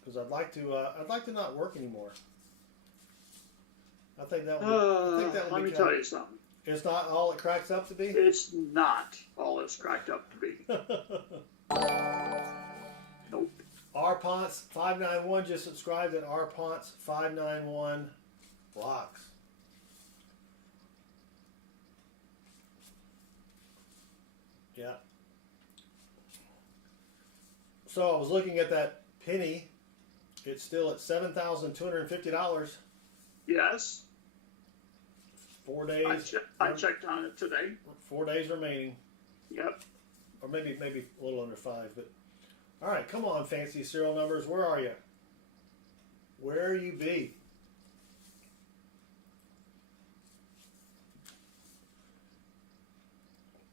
because I'd like to not work anymore. I think that would. Let me tell you something. It's not all it cracks up to be. It's not all it's cracked up to be. Nope. Rponce 591 just subscribed, and Rponce 591 rocks. Yeah. So I was looking at that penny. It's still at $7,250. Yes. 4 days. I checked on it today. 4 days remaining. Yep. Or maybe a little under 5. But all right, come on, fancy serial numbers. Where are you? Where you be?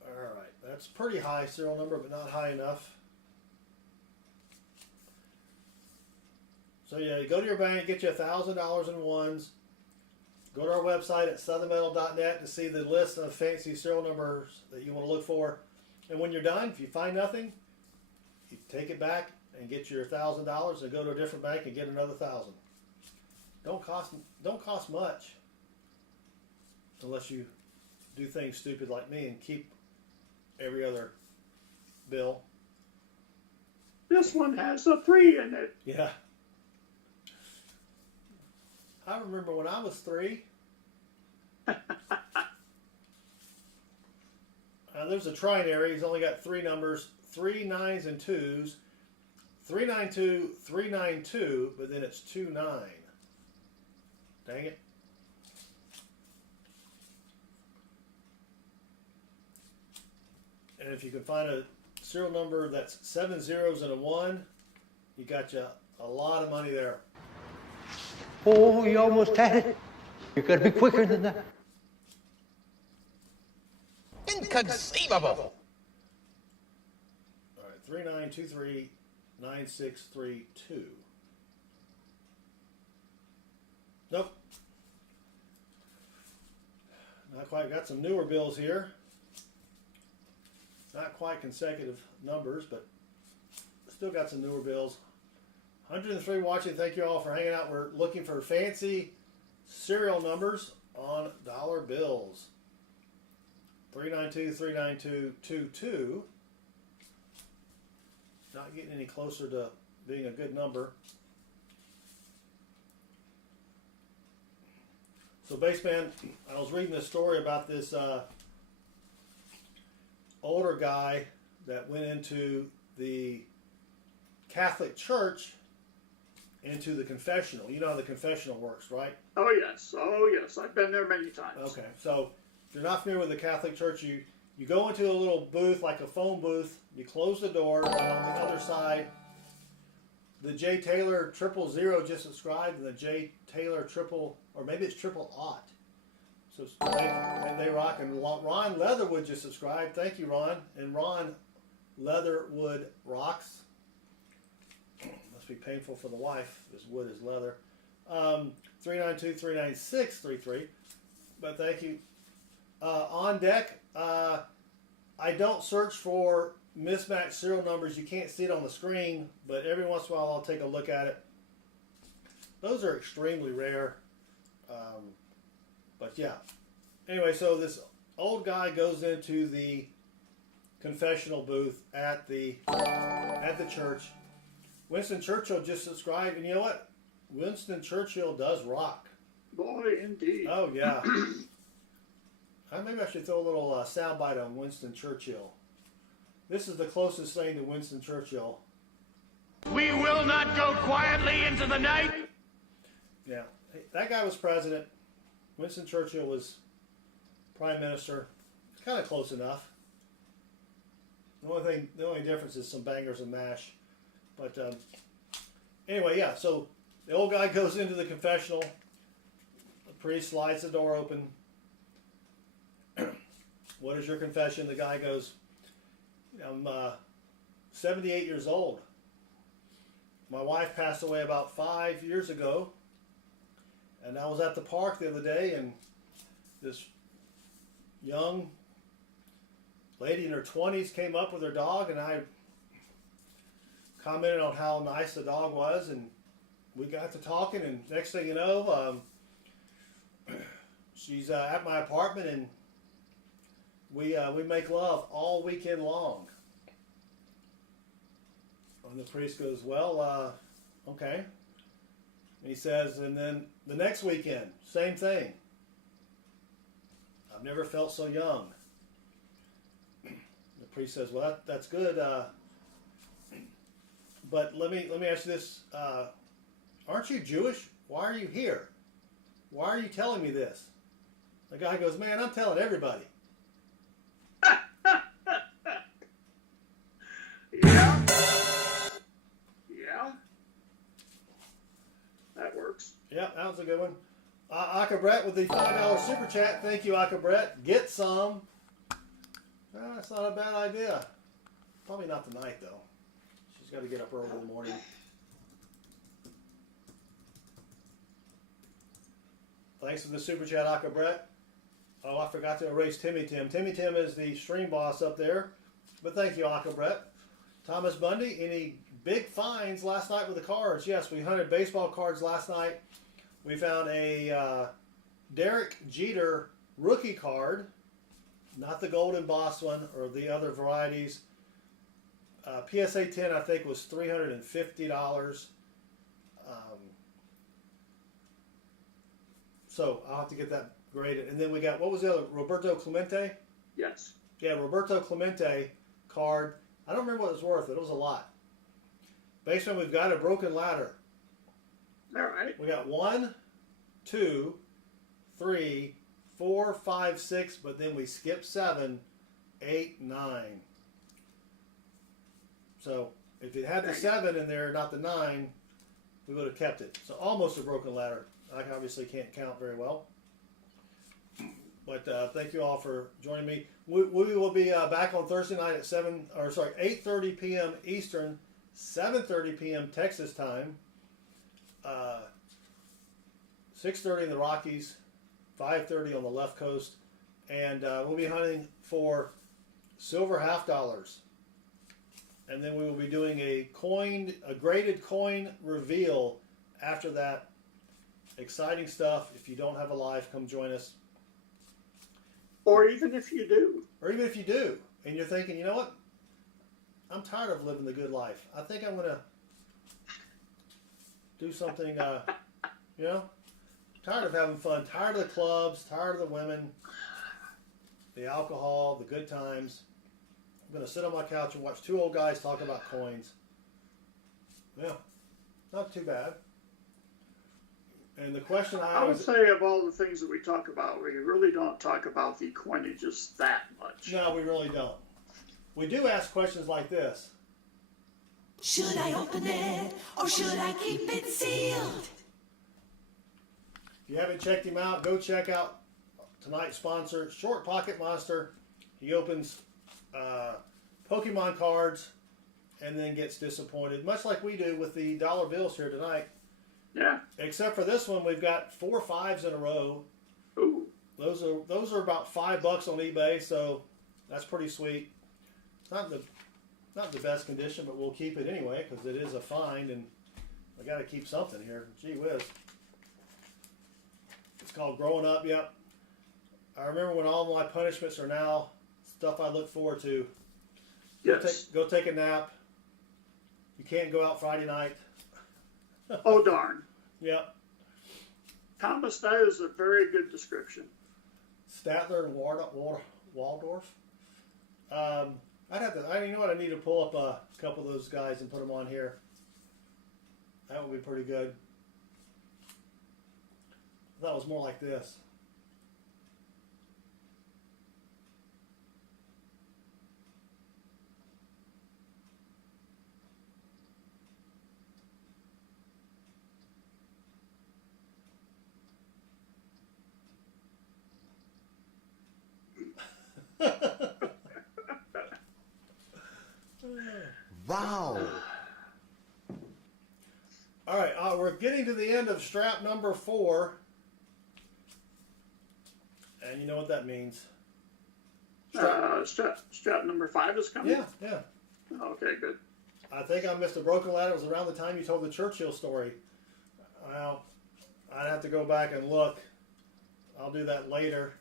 All right, that's pretty high serial number, but not high enough. So yeah, you go to your bank, get you $1,000 in ones. Go to our website at southernmetal.net to see the list of fancy serial numbers that you want to look for. And when you're done, if you find nothing, you take it back and get your $1,000 and go to a different bank and get another 1,000. Don't cost much, unless you do things stupid like me and keep every other bill. This one has a 3 in it. Yeah. I remember when I was 3. There's a trinary. He's only got 3 numbers, 3 9s and 2s. 392, 392, but then it's 29. Dang it. And if you can find a serial number that's 7 zeros and a 1, you got you a lot of money there. Oh, you almost had it. You gotta be quicker than that. Inconceivable. All right, 39239632. Nope. Not quite. Got some newer bills here. Not quite consecutive numbers, but still got some newer bills. 103 watching. Thank you all for hanging out. We're looking for fancy serial numbers on dollar bills. 392, 392, 22. Not getting any closer to being a good number. So, Baseman, I was reading this story about this older guy that went into the Catholic Church, into the confessional. You know how the confessional works, right? Oh, yes. Oh, yes. I've been there many times. Okay. So, if you're not familiar with the Catholic Church, you go into a little booth, like a phone booth. You close the door, and on the other side, the J. Taylor 000 just subscribed, and the J. Taylor triple, or maybe it's triple aught. So they rock. And Ron Leatherwood just subscribed. Thank you, Ron. And Ron Leatherwood rocks. Must be painful for the wife. This wood is leather. 392, 396, 33. But thank you. On deck, I don't search for mismatched serial numbers. You can't see it on the screen, but every once in a while I'll take a look at it. Those are extremely rare. But yeah. Anyway, so this old guy goes into the confessional booth at the church. Winston Churchill just subscribed, and you know what? Winston Churchill does rock. Boy, indeed. Oh yeah. Maybe I should throw a little soundbite on Winston Churchill. This is the closest thing to Winston Churchill. We will not go quietly into the night. Yeah, that guy was president. Winston Churchill was prime minister. It's kind of close enough. The only difference is some bangers and mash. But anyway, yeah. So the old guy goes into the confessional. The priest slides the door open. What is your confession? The guy goes, I'm 78 years old. My wife passed away about 5 years ago. And I was at the park the other day, and this young lady in her 20s came up with her dog, and I commented on how nice the dog was, and we got to talking, and next thing you know, she's at my apartment, and we make love all weekend long. And the priest goes, well, okay. And he says, and then the next weekend, same thing. I've never felt so young. The priest says, well, that's good. But let me ask you this. Aren't you Jewish? Why are you here? Why are you telling me this? The guy goes, man, I'm telling everybody. Yeah. Yeah. That works. Yeah, that was a good one. Aka Brett with the $5 super chat. Thank you, Aka Brett. Get some. That's not a bad idea. Probably not tonight, though. She's got to get up early in the morning. Thanks for the super chat, Aka Brett. Oh, I forgot to erase Timmy Tim. Timmy Tim is the stream boss up there. But thank you, Aka Brett. Thomas Bundy, any big finds last night with the cards? Yes, we hunted baseball cards last night. We found a Derek Jeter rookie card, not the gold embossed one or the other varieties. PSA 10, I think, was $350. So I'll have to get that graded. And then we got, what was the other? Roberto Clemente? Yes. Yeah, Roberto Clemente card. I don't remember what it was worth. It was a lot. Basement, we've got a broken ladder. All right. We got 1, 2, 3, 4, 5, 6, but then we skip 7, 8, 9. So if it had the 7 in there, not the 9, we would have kept it. So almost a broken ladder. I obviously can't count very well. But thank you all for joining me. We will be back on Thursday night at 8:30 p.m. Eastern, 7:30 p.m. Texas time, 6:30 in the Rockies, 5:30 on the left coast, and we'll be hunting for silver $half, and then we will be doing a graded coin reveal after that. Exciting stuff. If you don't have a live, come join us. Or even if you do. Or even if you do, and you're thinking, you know what? I'm tired of living the good life. I think I'm going to do something, you know? Tired of having fun. Tired of the clubs. Tired of the women. The alcohol. The good times. I'm going to sit on my couch and watch two old guys talk about coins. Yeah. Not too bad. And the question I would say of all the things that we talk about, we really don't talk about the coinages that much. No, we really don't. We do ask questions like this. Should I open it or should I keep it sealed? If you haven't checked him out, go check out tonight's sponsor, Short Pocket Monster. He opens Pokemon cards and then gets disappointed, much like we do with the dollar bills here tonight. Yeah. Except for this one, we've got 4 5s in a row. Ooh. Those are about $5 on eBay, so that's pretty sweet. It's not the best condition, but we'll keep it anyway because it is a find, and I got to keep something here. Gee whiz. It's called Growing Up. Yep. I remember when all my punishments are now stuff I look forward to. Yes. Go take a nap. You can't go out Friday night. Oh, darn. Yep. Thomas, that is a very good description. Statler and Waldorf. I'd have to. You know what? I need to pull up a couple of those guys and put them on here. That would be pretty good. I thought it was more like this. Wow. All right, we're getting to the end of strap number 4. And you know what that means. Strap number 5 is coming? Yeah. Okay, good. I think I missed a broken ladder. It was around the time you told the Churchill story. Well, I'd have to go back and look. I'll do that later.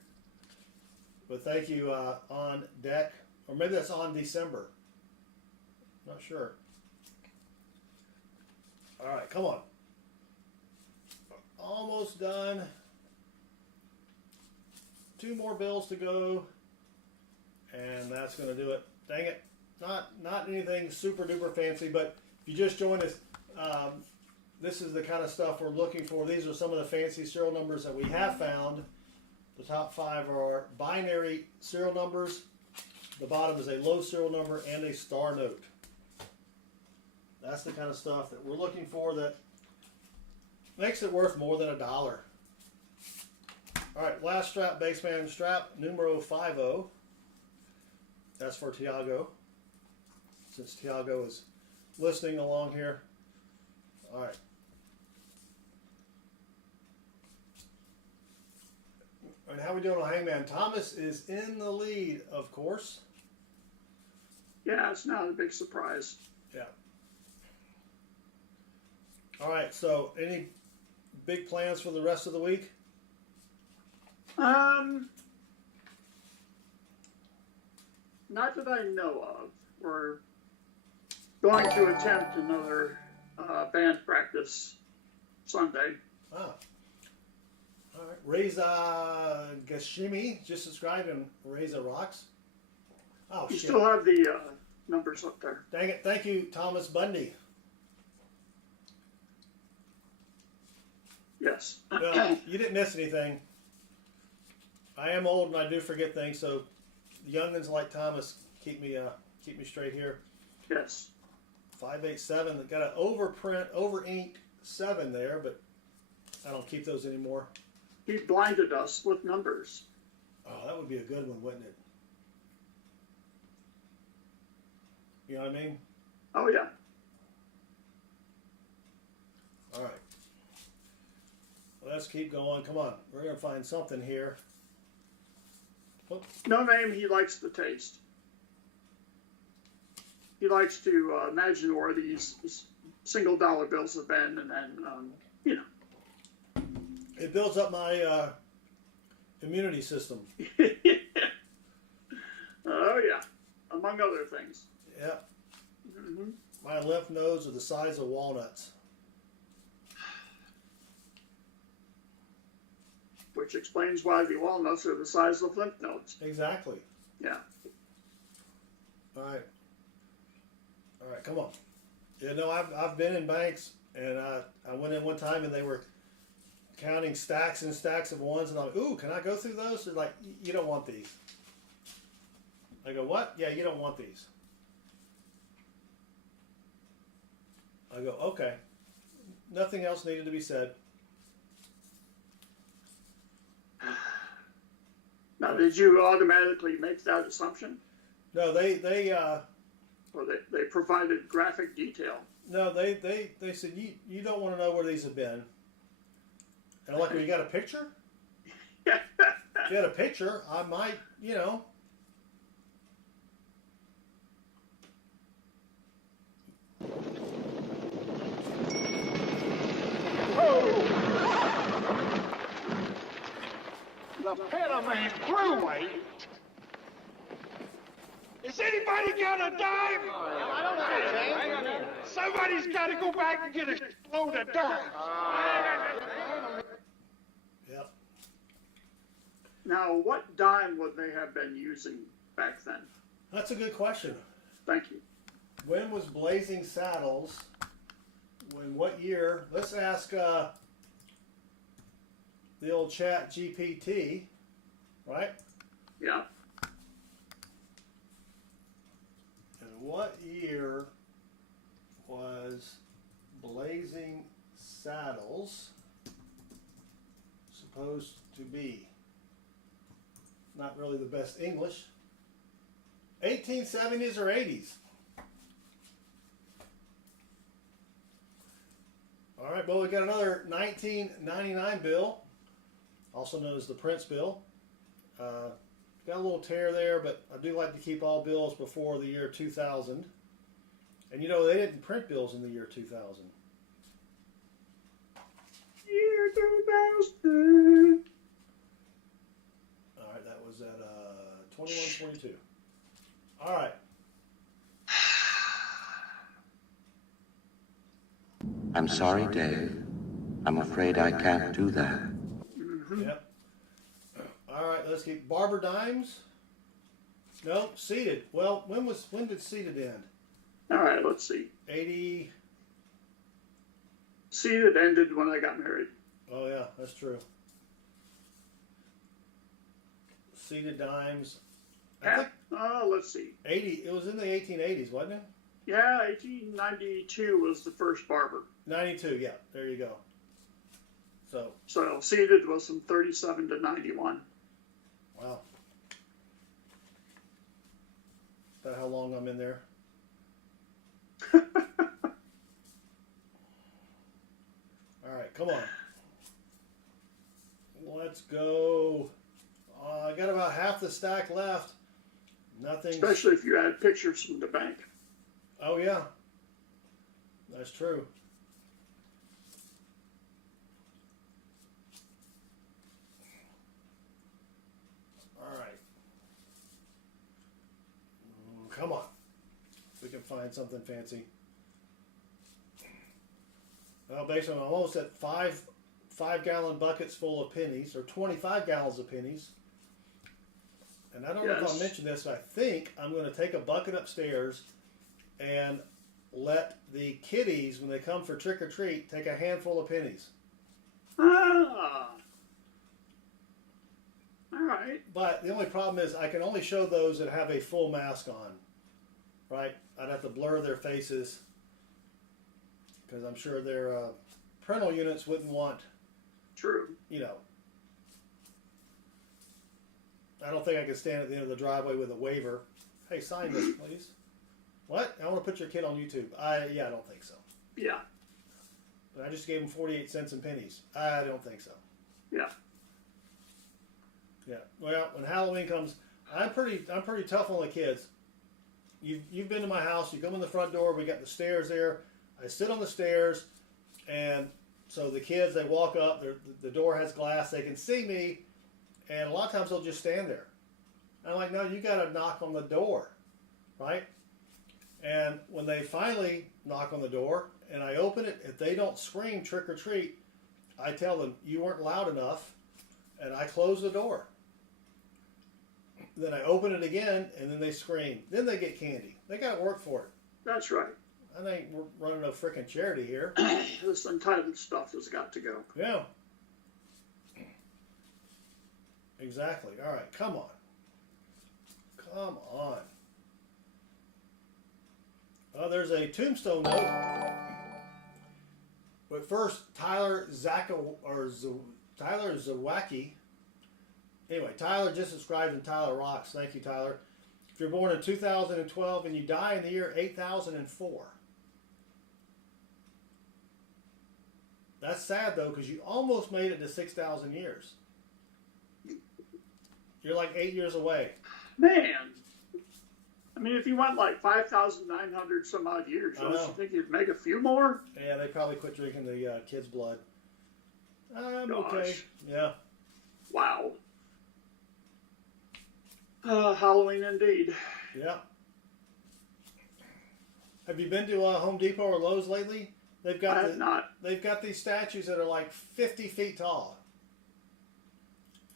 But thank you, on deck. Or maybe that's on December. Not sure. All right, come on. Almost done. 2 more bills to go. And that's going to do it. Dang it. Not anything super duper fancy, but if you just joined us, this is the kind of stuff we're looking for. These are some of the fancy serial numbers that we have found. The top 5 are binary serial numbers. The bottom is a low serial number and a star note. That's the kind of stuff that we're looking for that makes it worth more than $1. All right, last strap, baseman strap, numero 50. That's for Tiago, since Tiago is listening along here. All right. And how we doing on Hangman? Thomas is in the lead, of course. Yeah, it's not a big surprise. Yeah. All right, so any big plans for the rest of the week? Not that I know of. We're going to attempt another band practice Sunday. Ah. All right. Reza Gashimi just subscribed, and Reza rocks. Oh, You shit. still have the numbers up there. Dang it. Thank you, Thomas Bundy. Yes. Well, you didn't miss anything. I am old and I do forget things, so the youngins like Thomas keep me straight here. Yes. 587. Got an overprint, over ink 7 there, but I don't keep those anymore. He blinded us with numbers. Oh, that would be a good one, wouldn't it? You know what I mean? Oh, yeah. All right. Let's keep going. Come on. We're going to find something here. Oh. No name he likes to taste. He likes to imagine where these single dollar bills have been, and then, you know. It builds up my immunity system. Oh, yeah. Among other things. Yeah. Mm-hmm. My lymph nodes are the size of walnuts. Which explains why the walnuts are the size of lymph nodes. Exactly. Yeah. All right. All right, come on. You know, I've been in banks, and I went in one time, and they were counting stacks and stacks of ones, and I'm like, ooh, can I go through those? They're like, you don't want these. I go, what? Yeah, you don't want these. I go, okay. Nothing else needed to be said. Now, did you automatically make that assumption? No, they Or they provided graphic detail? no, they said you don't want to know where these have been. And I'm like, well, you got a picture? If you had a picture, I might, you know. The Panama Thruway. Is anybody got a dime? I don't know, somebody's got to go back and get a load of dimes. Yep. Now, what dime would they have been using back then? That's a good question. Thank you. When was Blazing Saddles? What year? Let's ask the old chat GPT, right? Yeah. And what year was Blazing Saddles supposed to be? Not really the best English. 1870s or 80s? All right, well, we got another 1999 bill, also known as the Prince bill. Got a little tear there, but I do like to keep all bills before the year 2000. And you know, they didn't print bills in the year 2000. All right, that was at 21.22. All right. I'm sorry, Dave. I'm afraid I can't do that. Yep. All right, let's keep Barber Dimes. No, seated. Well, when did seated end? All right, let's see. 80. Seated ended when I got married. Oh yeah, that's true. Seated dimes. I think Let's see. 80. It was in the 1880s, wasn't it? Yeah, 1892 was the first barber. 92. Yeah, there you go. So seated was from 37 to 91. wow. Is that how long I'm in there? All right, come on. Let's go. I got about half the stack left. Nothing. Especially if you add pictures from the bank. Oh, yeah. That's true. All right. Come on. We can find something fancy. Well, basically, I'm almost at five-gallon buckets full of pennies, or 25 gallons of pennies. And I don't know if I mentioned this, but I think I'm going to take a bucket upstairs and let the kiddies, when they come for trick or treat, take a handful of pennies. Ah. All right. But the only problem is I can only show those that have a full mask on, right? I'd have to blur their faces because I'm sure their parental units wouldn't want. True. You know, I don't think I could stand at the end of the driveway with a waiver. Hey, sign this, please. What? I want to put your kid on YouTube. Yeah, I don't think so. Yeah. But I just gave him 48 cents in pennies. I don't think so. Yeah. Yeah. Well, when Halloween comes, I'm pretty tough on the kids. You've been to my house. You come in the front door. We got the stairs there. I sit on the stairs, and so the kids, they walk up. The door has glass. They can see me, and a lot of times they'll just stand there. And I'm like, no, you got to knock on the door, right? And when they finally knock on the door, and I open it, if they don't scream trick or treat, I tell them, you weren't loud enough, and I close the door. Then I open it again, and then they scream. Then they get candy. They got to work for it. That's right. I think we're running a freaking charity here. This entitled stuff has got to go. Yeah. Exactly. All right, come on. Come on. There's a tombstone note. But first, Tyler Zawacki. Anyway, Tyler just subscribed and Tyler rocks. Thank you, Tyler. If you're born in 2012 and you die in the year 8004. That's sad, though, because you almost made it to 6,000 years. You're like 8 years away. Man. I mean, if you went like 5,900 some odd years, don't you think you'd make a few more? Yeah, they probably quit drinking the kids' blood. I'm okay. Yeah. Wow. Halloween indeed. Yeah. Have you been to Home Depot or Lowe's lately? They've got these statues that are like 50 feet tall.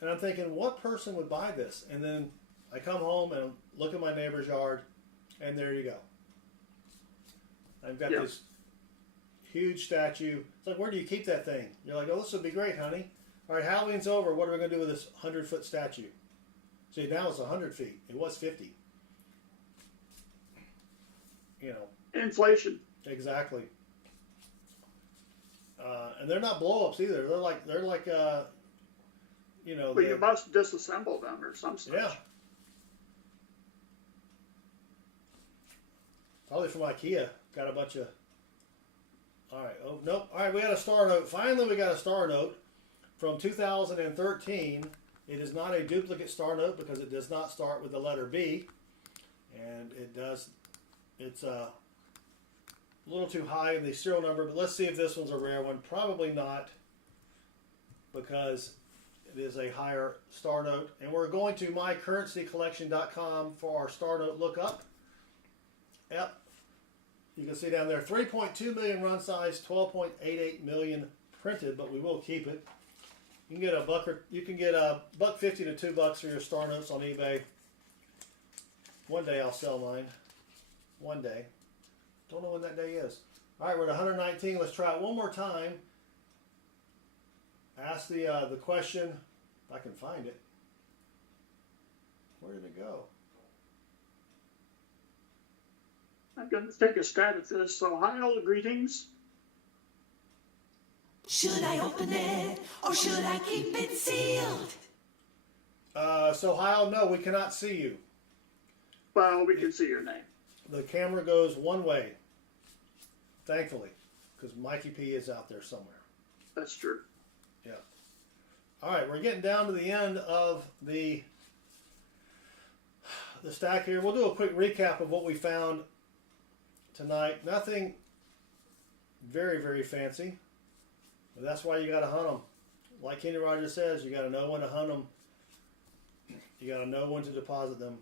And I'm thinking, what person would buy this? And then I come home and look at my neighbor's yard, and there you go. I've got this huge statue. It's like, where do you keep that thing? You're like, oh, this would be great, honey. All right, Halloween's over. What are we going to do with this 100-foot statue? See, now it's 100 feet. It was 50. You know. Inflation. Exactly. And they're not blow-ups either. They're like you know. But you must disassemble them or some such. Yeah. Probably from IKEA. Got a bunch of. All right. Oh nope. All right. We got a star note. Finally, we got a star note from 2013. It is not a duplicate star note because it does not start with the letter B, and it does. It's a little too high in the serial number, but let's see if this one's a rare one. Probably not. because it is a higher star note. And we're going to mycurrencycollection.com for our star note lookup. Yep. You can see down there 3.2 million run size, 12.88 million printed, but we will keep it. You can get a $1.50 to $2 for your star notes on eBay. One day I'll sell mine. One day. Don't know when that day is. All right, we're at 119. Let's try it one more time. Ask the question, if I can find it. Where did it go? I'm going to take a stab at this. So, hi, all, greetings. Should I open it or should I keep it sealed? So, Hyle, no, we cannot see you. Well, we can see your name. The camera goes one way, thankfully, because Mikey P is out there somewhere. That's true. Yeah. All right, we're getting down to the end of the stack here. We'll do a quick recap of what we found tonight. Nothing very, very fancy. But that's why you got to hunt them. Like Kenny Rogers says, you got to know when to hunt them. You got to know when to deposit them.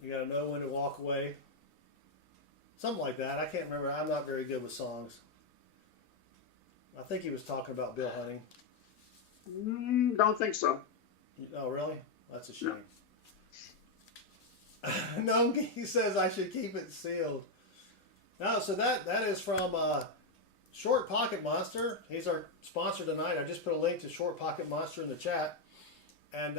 You got to know when to walk away. Something like that. I can't remember. I'm not very good with songs. I think he was talking about bill hunting. Don't think so. Oh, really? That's a shame. No, he says I should keep it sealed. No, so that is from Short Pocket Monster. He's our sponsor tonight. I just put a link to Short Pocket Monster in the chat. And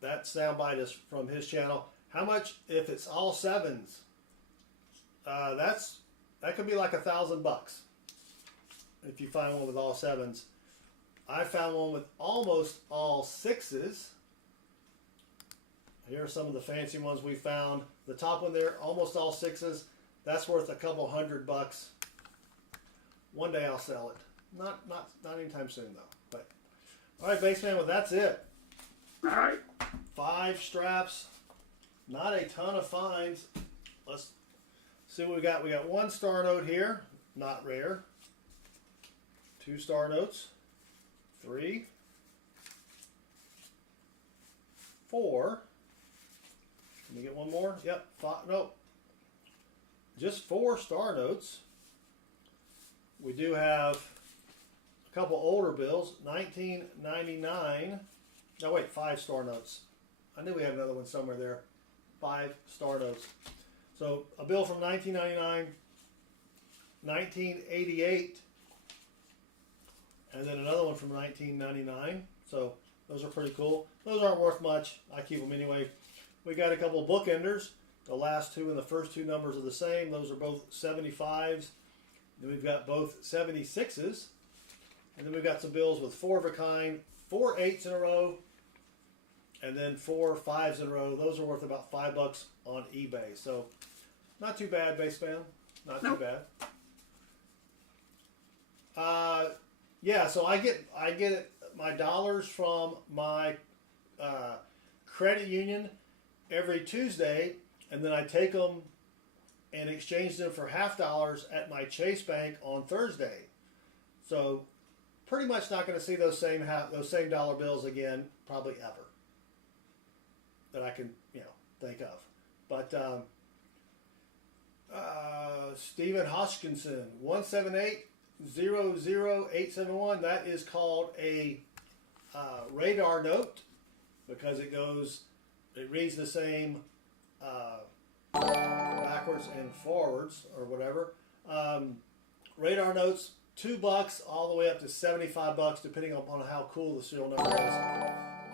that soundbite is from his channel. How much if it's all sevens? That could be like $1,000 if you find one with all sevens. I found one with almost all sixes. Here are some of the fancy ones we found. The top one there, almost all sixes. That's worth a couple $100. One day I'll sell it. Not anytime soon though. But all right, Baseman. Well, that's it. All right. 5 straps. Not a ton of finds. Let's see what we got. We got 1 star note here, not rare. 2 star notes. 3. 4. Can we get one more? Yep. 5. Nope. Just 4 star notes. We do have a couple older bills. 1999. No, wait. 5 star notes. I knew we had another one somewhere there. 5 star notes. So a bill from 1999, 1988, and then another one from 1999. So those are pretty cool. Those aren't worth much. I keep them anyway. We got a couple bookenders. The last 2 and the first 2 numbers are the same. Those are both 75s. Then we've got both 76s. And then we've got some bills with 4 of a kind, 4 8s in a row, and then 4 5s in a row. Those are worth about $5 on eBay. So not too bad, Baseman. Not too bad. Yeah, so I get my dollars from my credit union every Tuesday, and then I take them and exchange them for $halfdollars at my Chase Bank on Thursday. So pretty much not going to see those same dollar bills again, probably ever, that I can think of. But Stephen Hodgkinson, 178-00871. That is called a radar note because it reads the same backwards and forwards or whatever. Radar notes, $2 all the way up to $75, depending upon how cool the serial number is.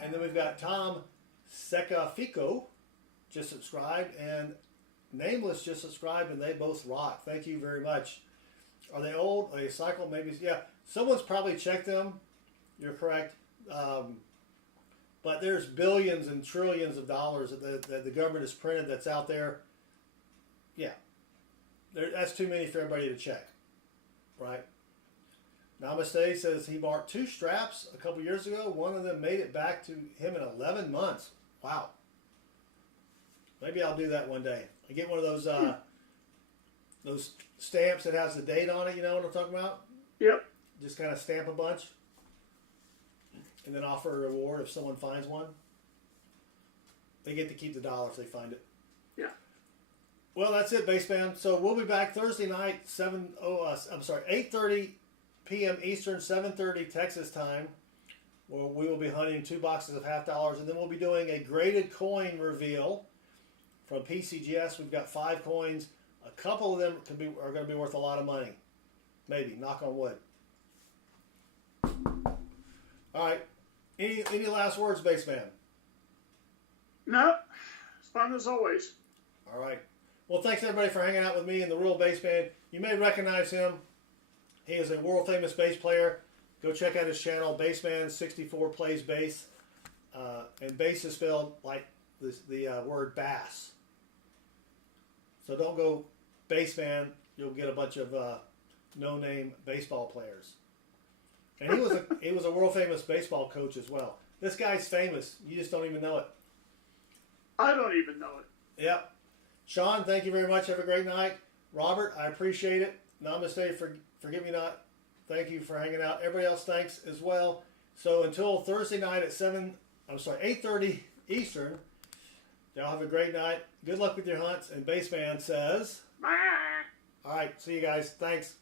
And then we've got Tom Secafico just subscribed, and Nameless just subscribed, and they both rock. Thank you very much. Are they old? Are they cycled? Maybe, yeah. Someone's probably checked them. You're correct. But there's billions and trillions of dollars that the government has printed that's out there. Yeah. That's too many for everybody to check. Right? Namaste says he marked 2 straps a couple years ago. One of them made it back to him in 11 months. Wow. Maybe I'll do that one day. I get one of those stamps that has the date on it. You know what I'm talking about? Yep. Just kind of stamp a bunch and then offer a reward if someone finds one. They get to keep the dollar if they find it. Yeah. Well, that's it, Baseman. So we'll be back Thursday night, 8:30 p.m. Eastern, 7:30 Texas time, where we will be hunting 2 boxes of $half, and then we'll be doing a graded coin reveal from PCGS. We've got 5 coins. A couple of them are going to be worth a lot of money. Maybe. Knock on wood. All right. Any last words, Baseman? No. It's fun as always. All right. Well, thanks everybody for hanging out with me and the Real Baseman. You may recognize him. He is a world famous bass player. Go check out his channel, Baseman64 Plays Bass. And bass is spelled like the word bass. So don't go Baseman. You'll get a bunch of no-name baseball players. And he was a world famous baseball coach as well. This guy's famous. You just don't even know it. I don't even know it. Yep. Sean, thank you very much. Have a great night. Robert, I appreciate it. Namaste, forgive me not. Thank you for hanging out. Everybody else, thanks as well. So until Thursday night at 8:30 Eastern, y'all have a great night. Good luck with your hunts. And Baseman says, Bye. all right, see you guys. Thanks.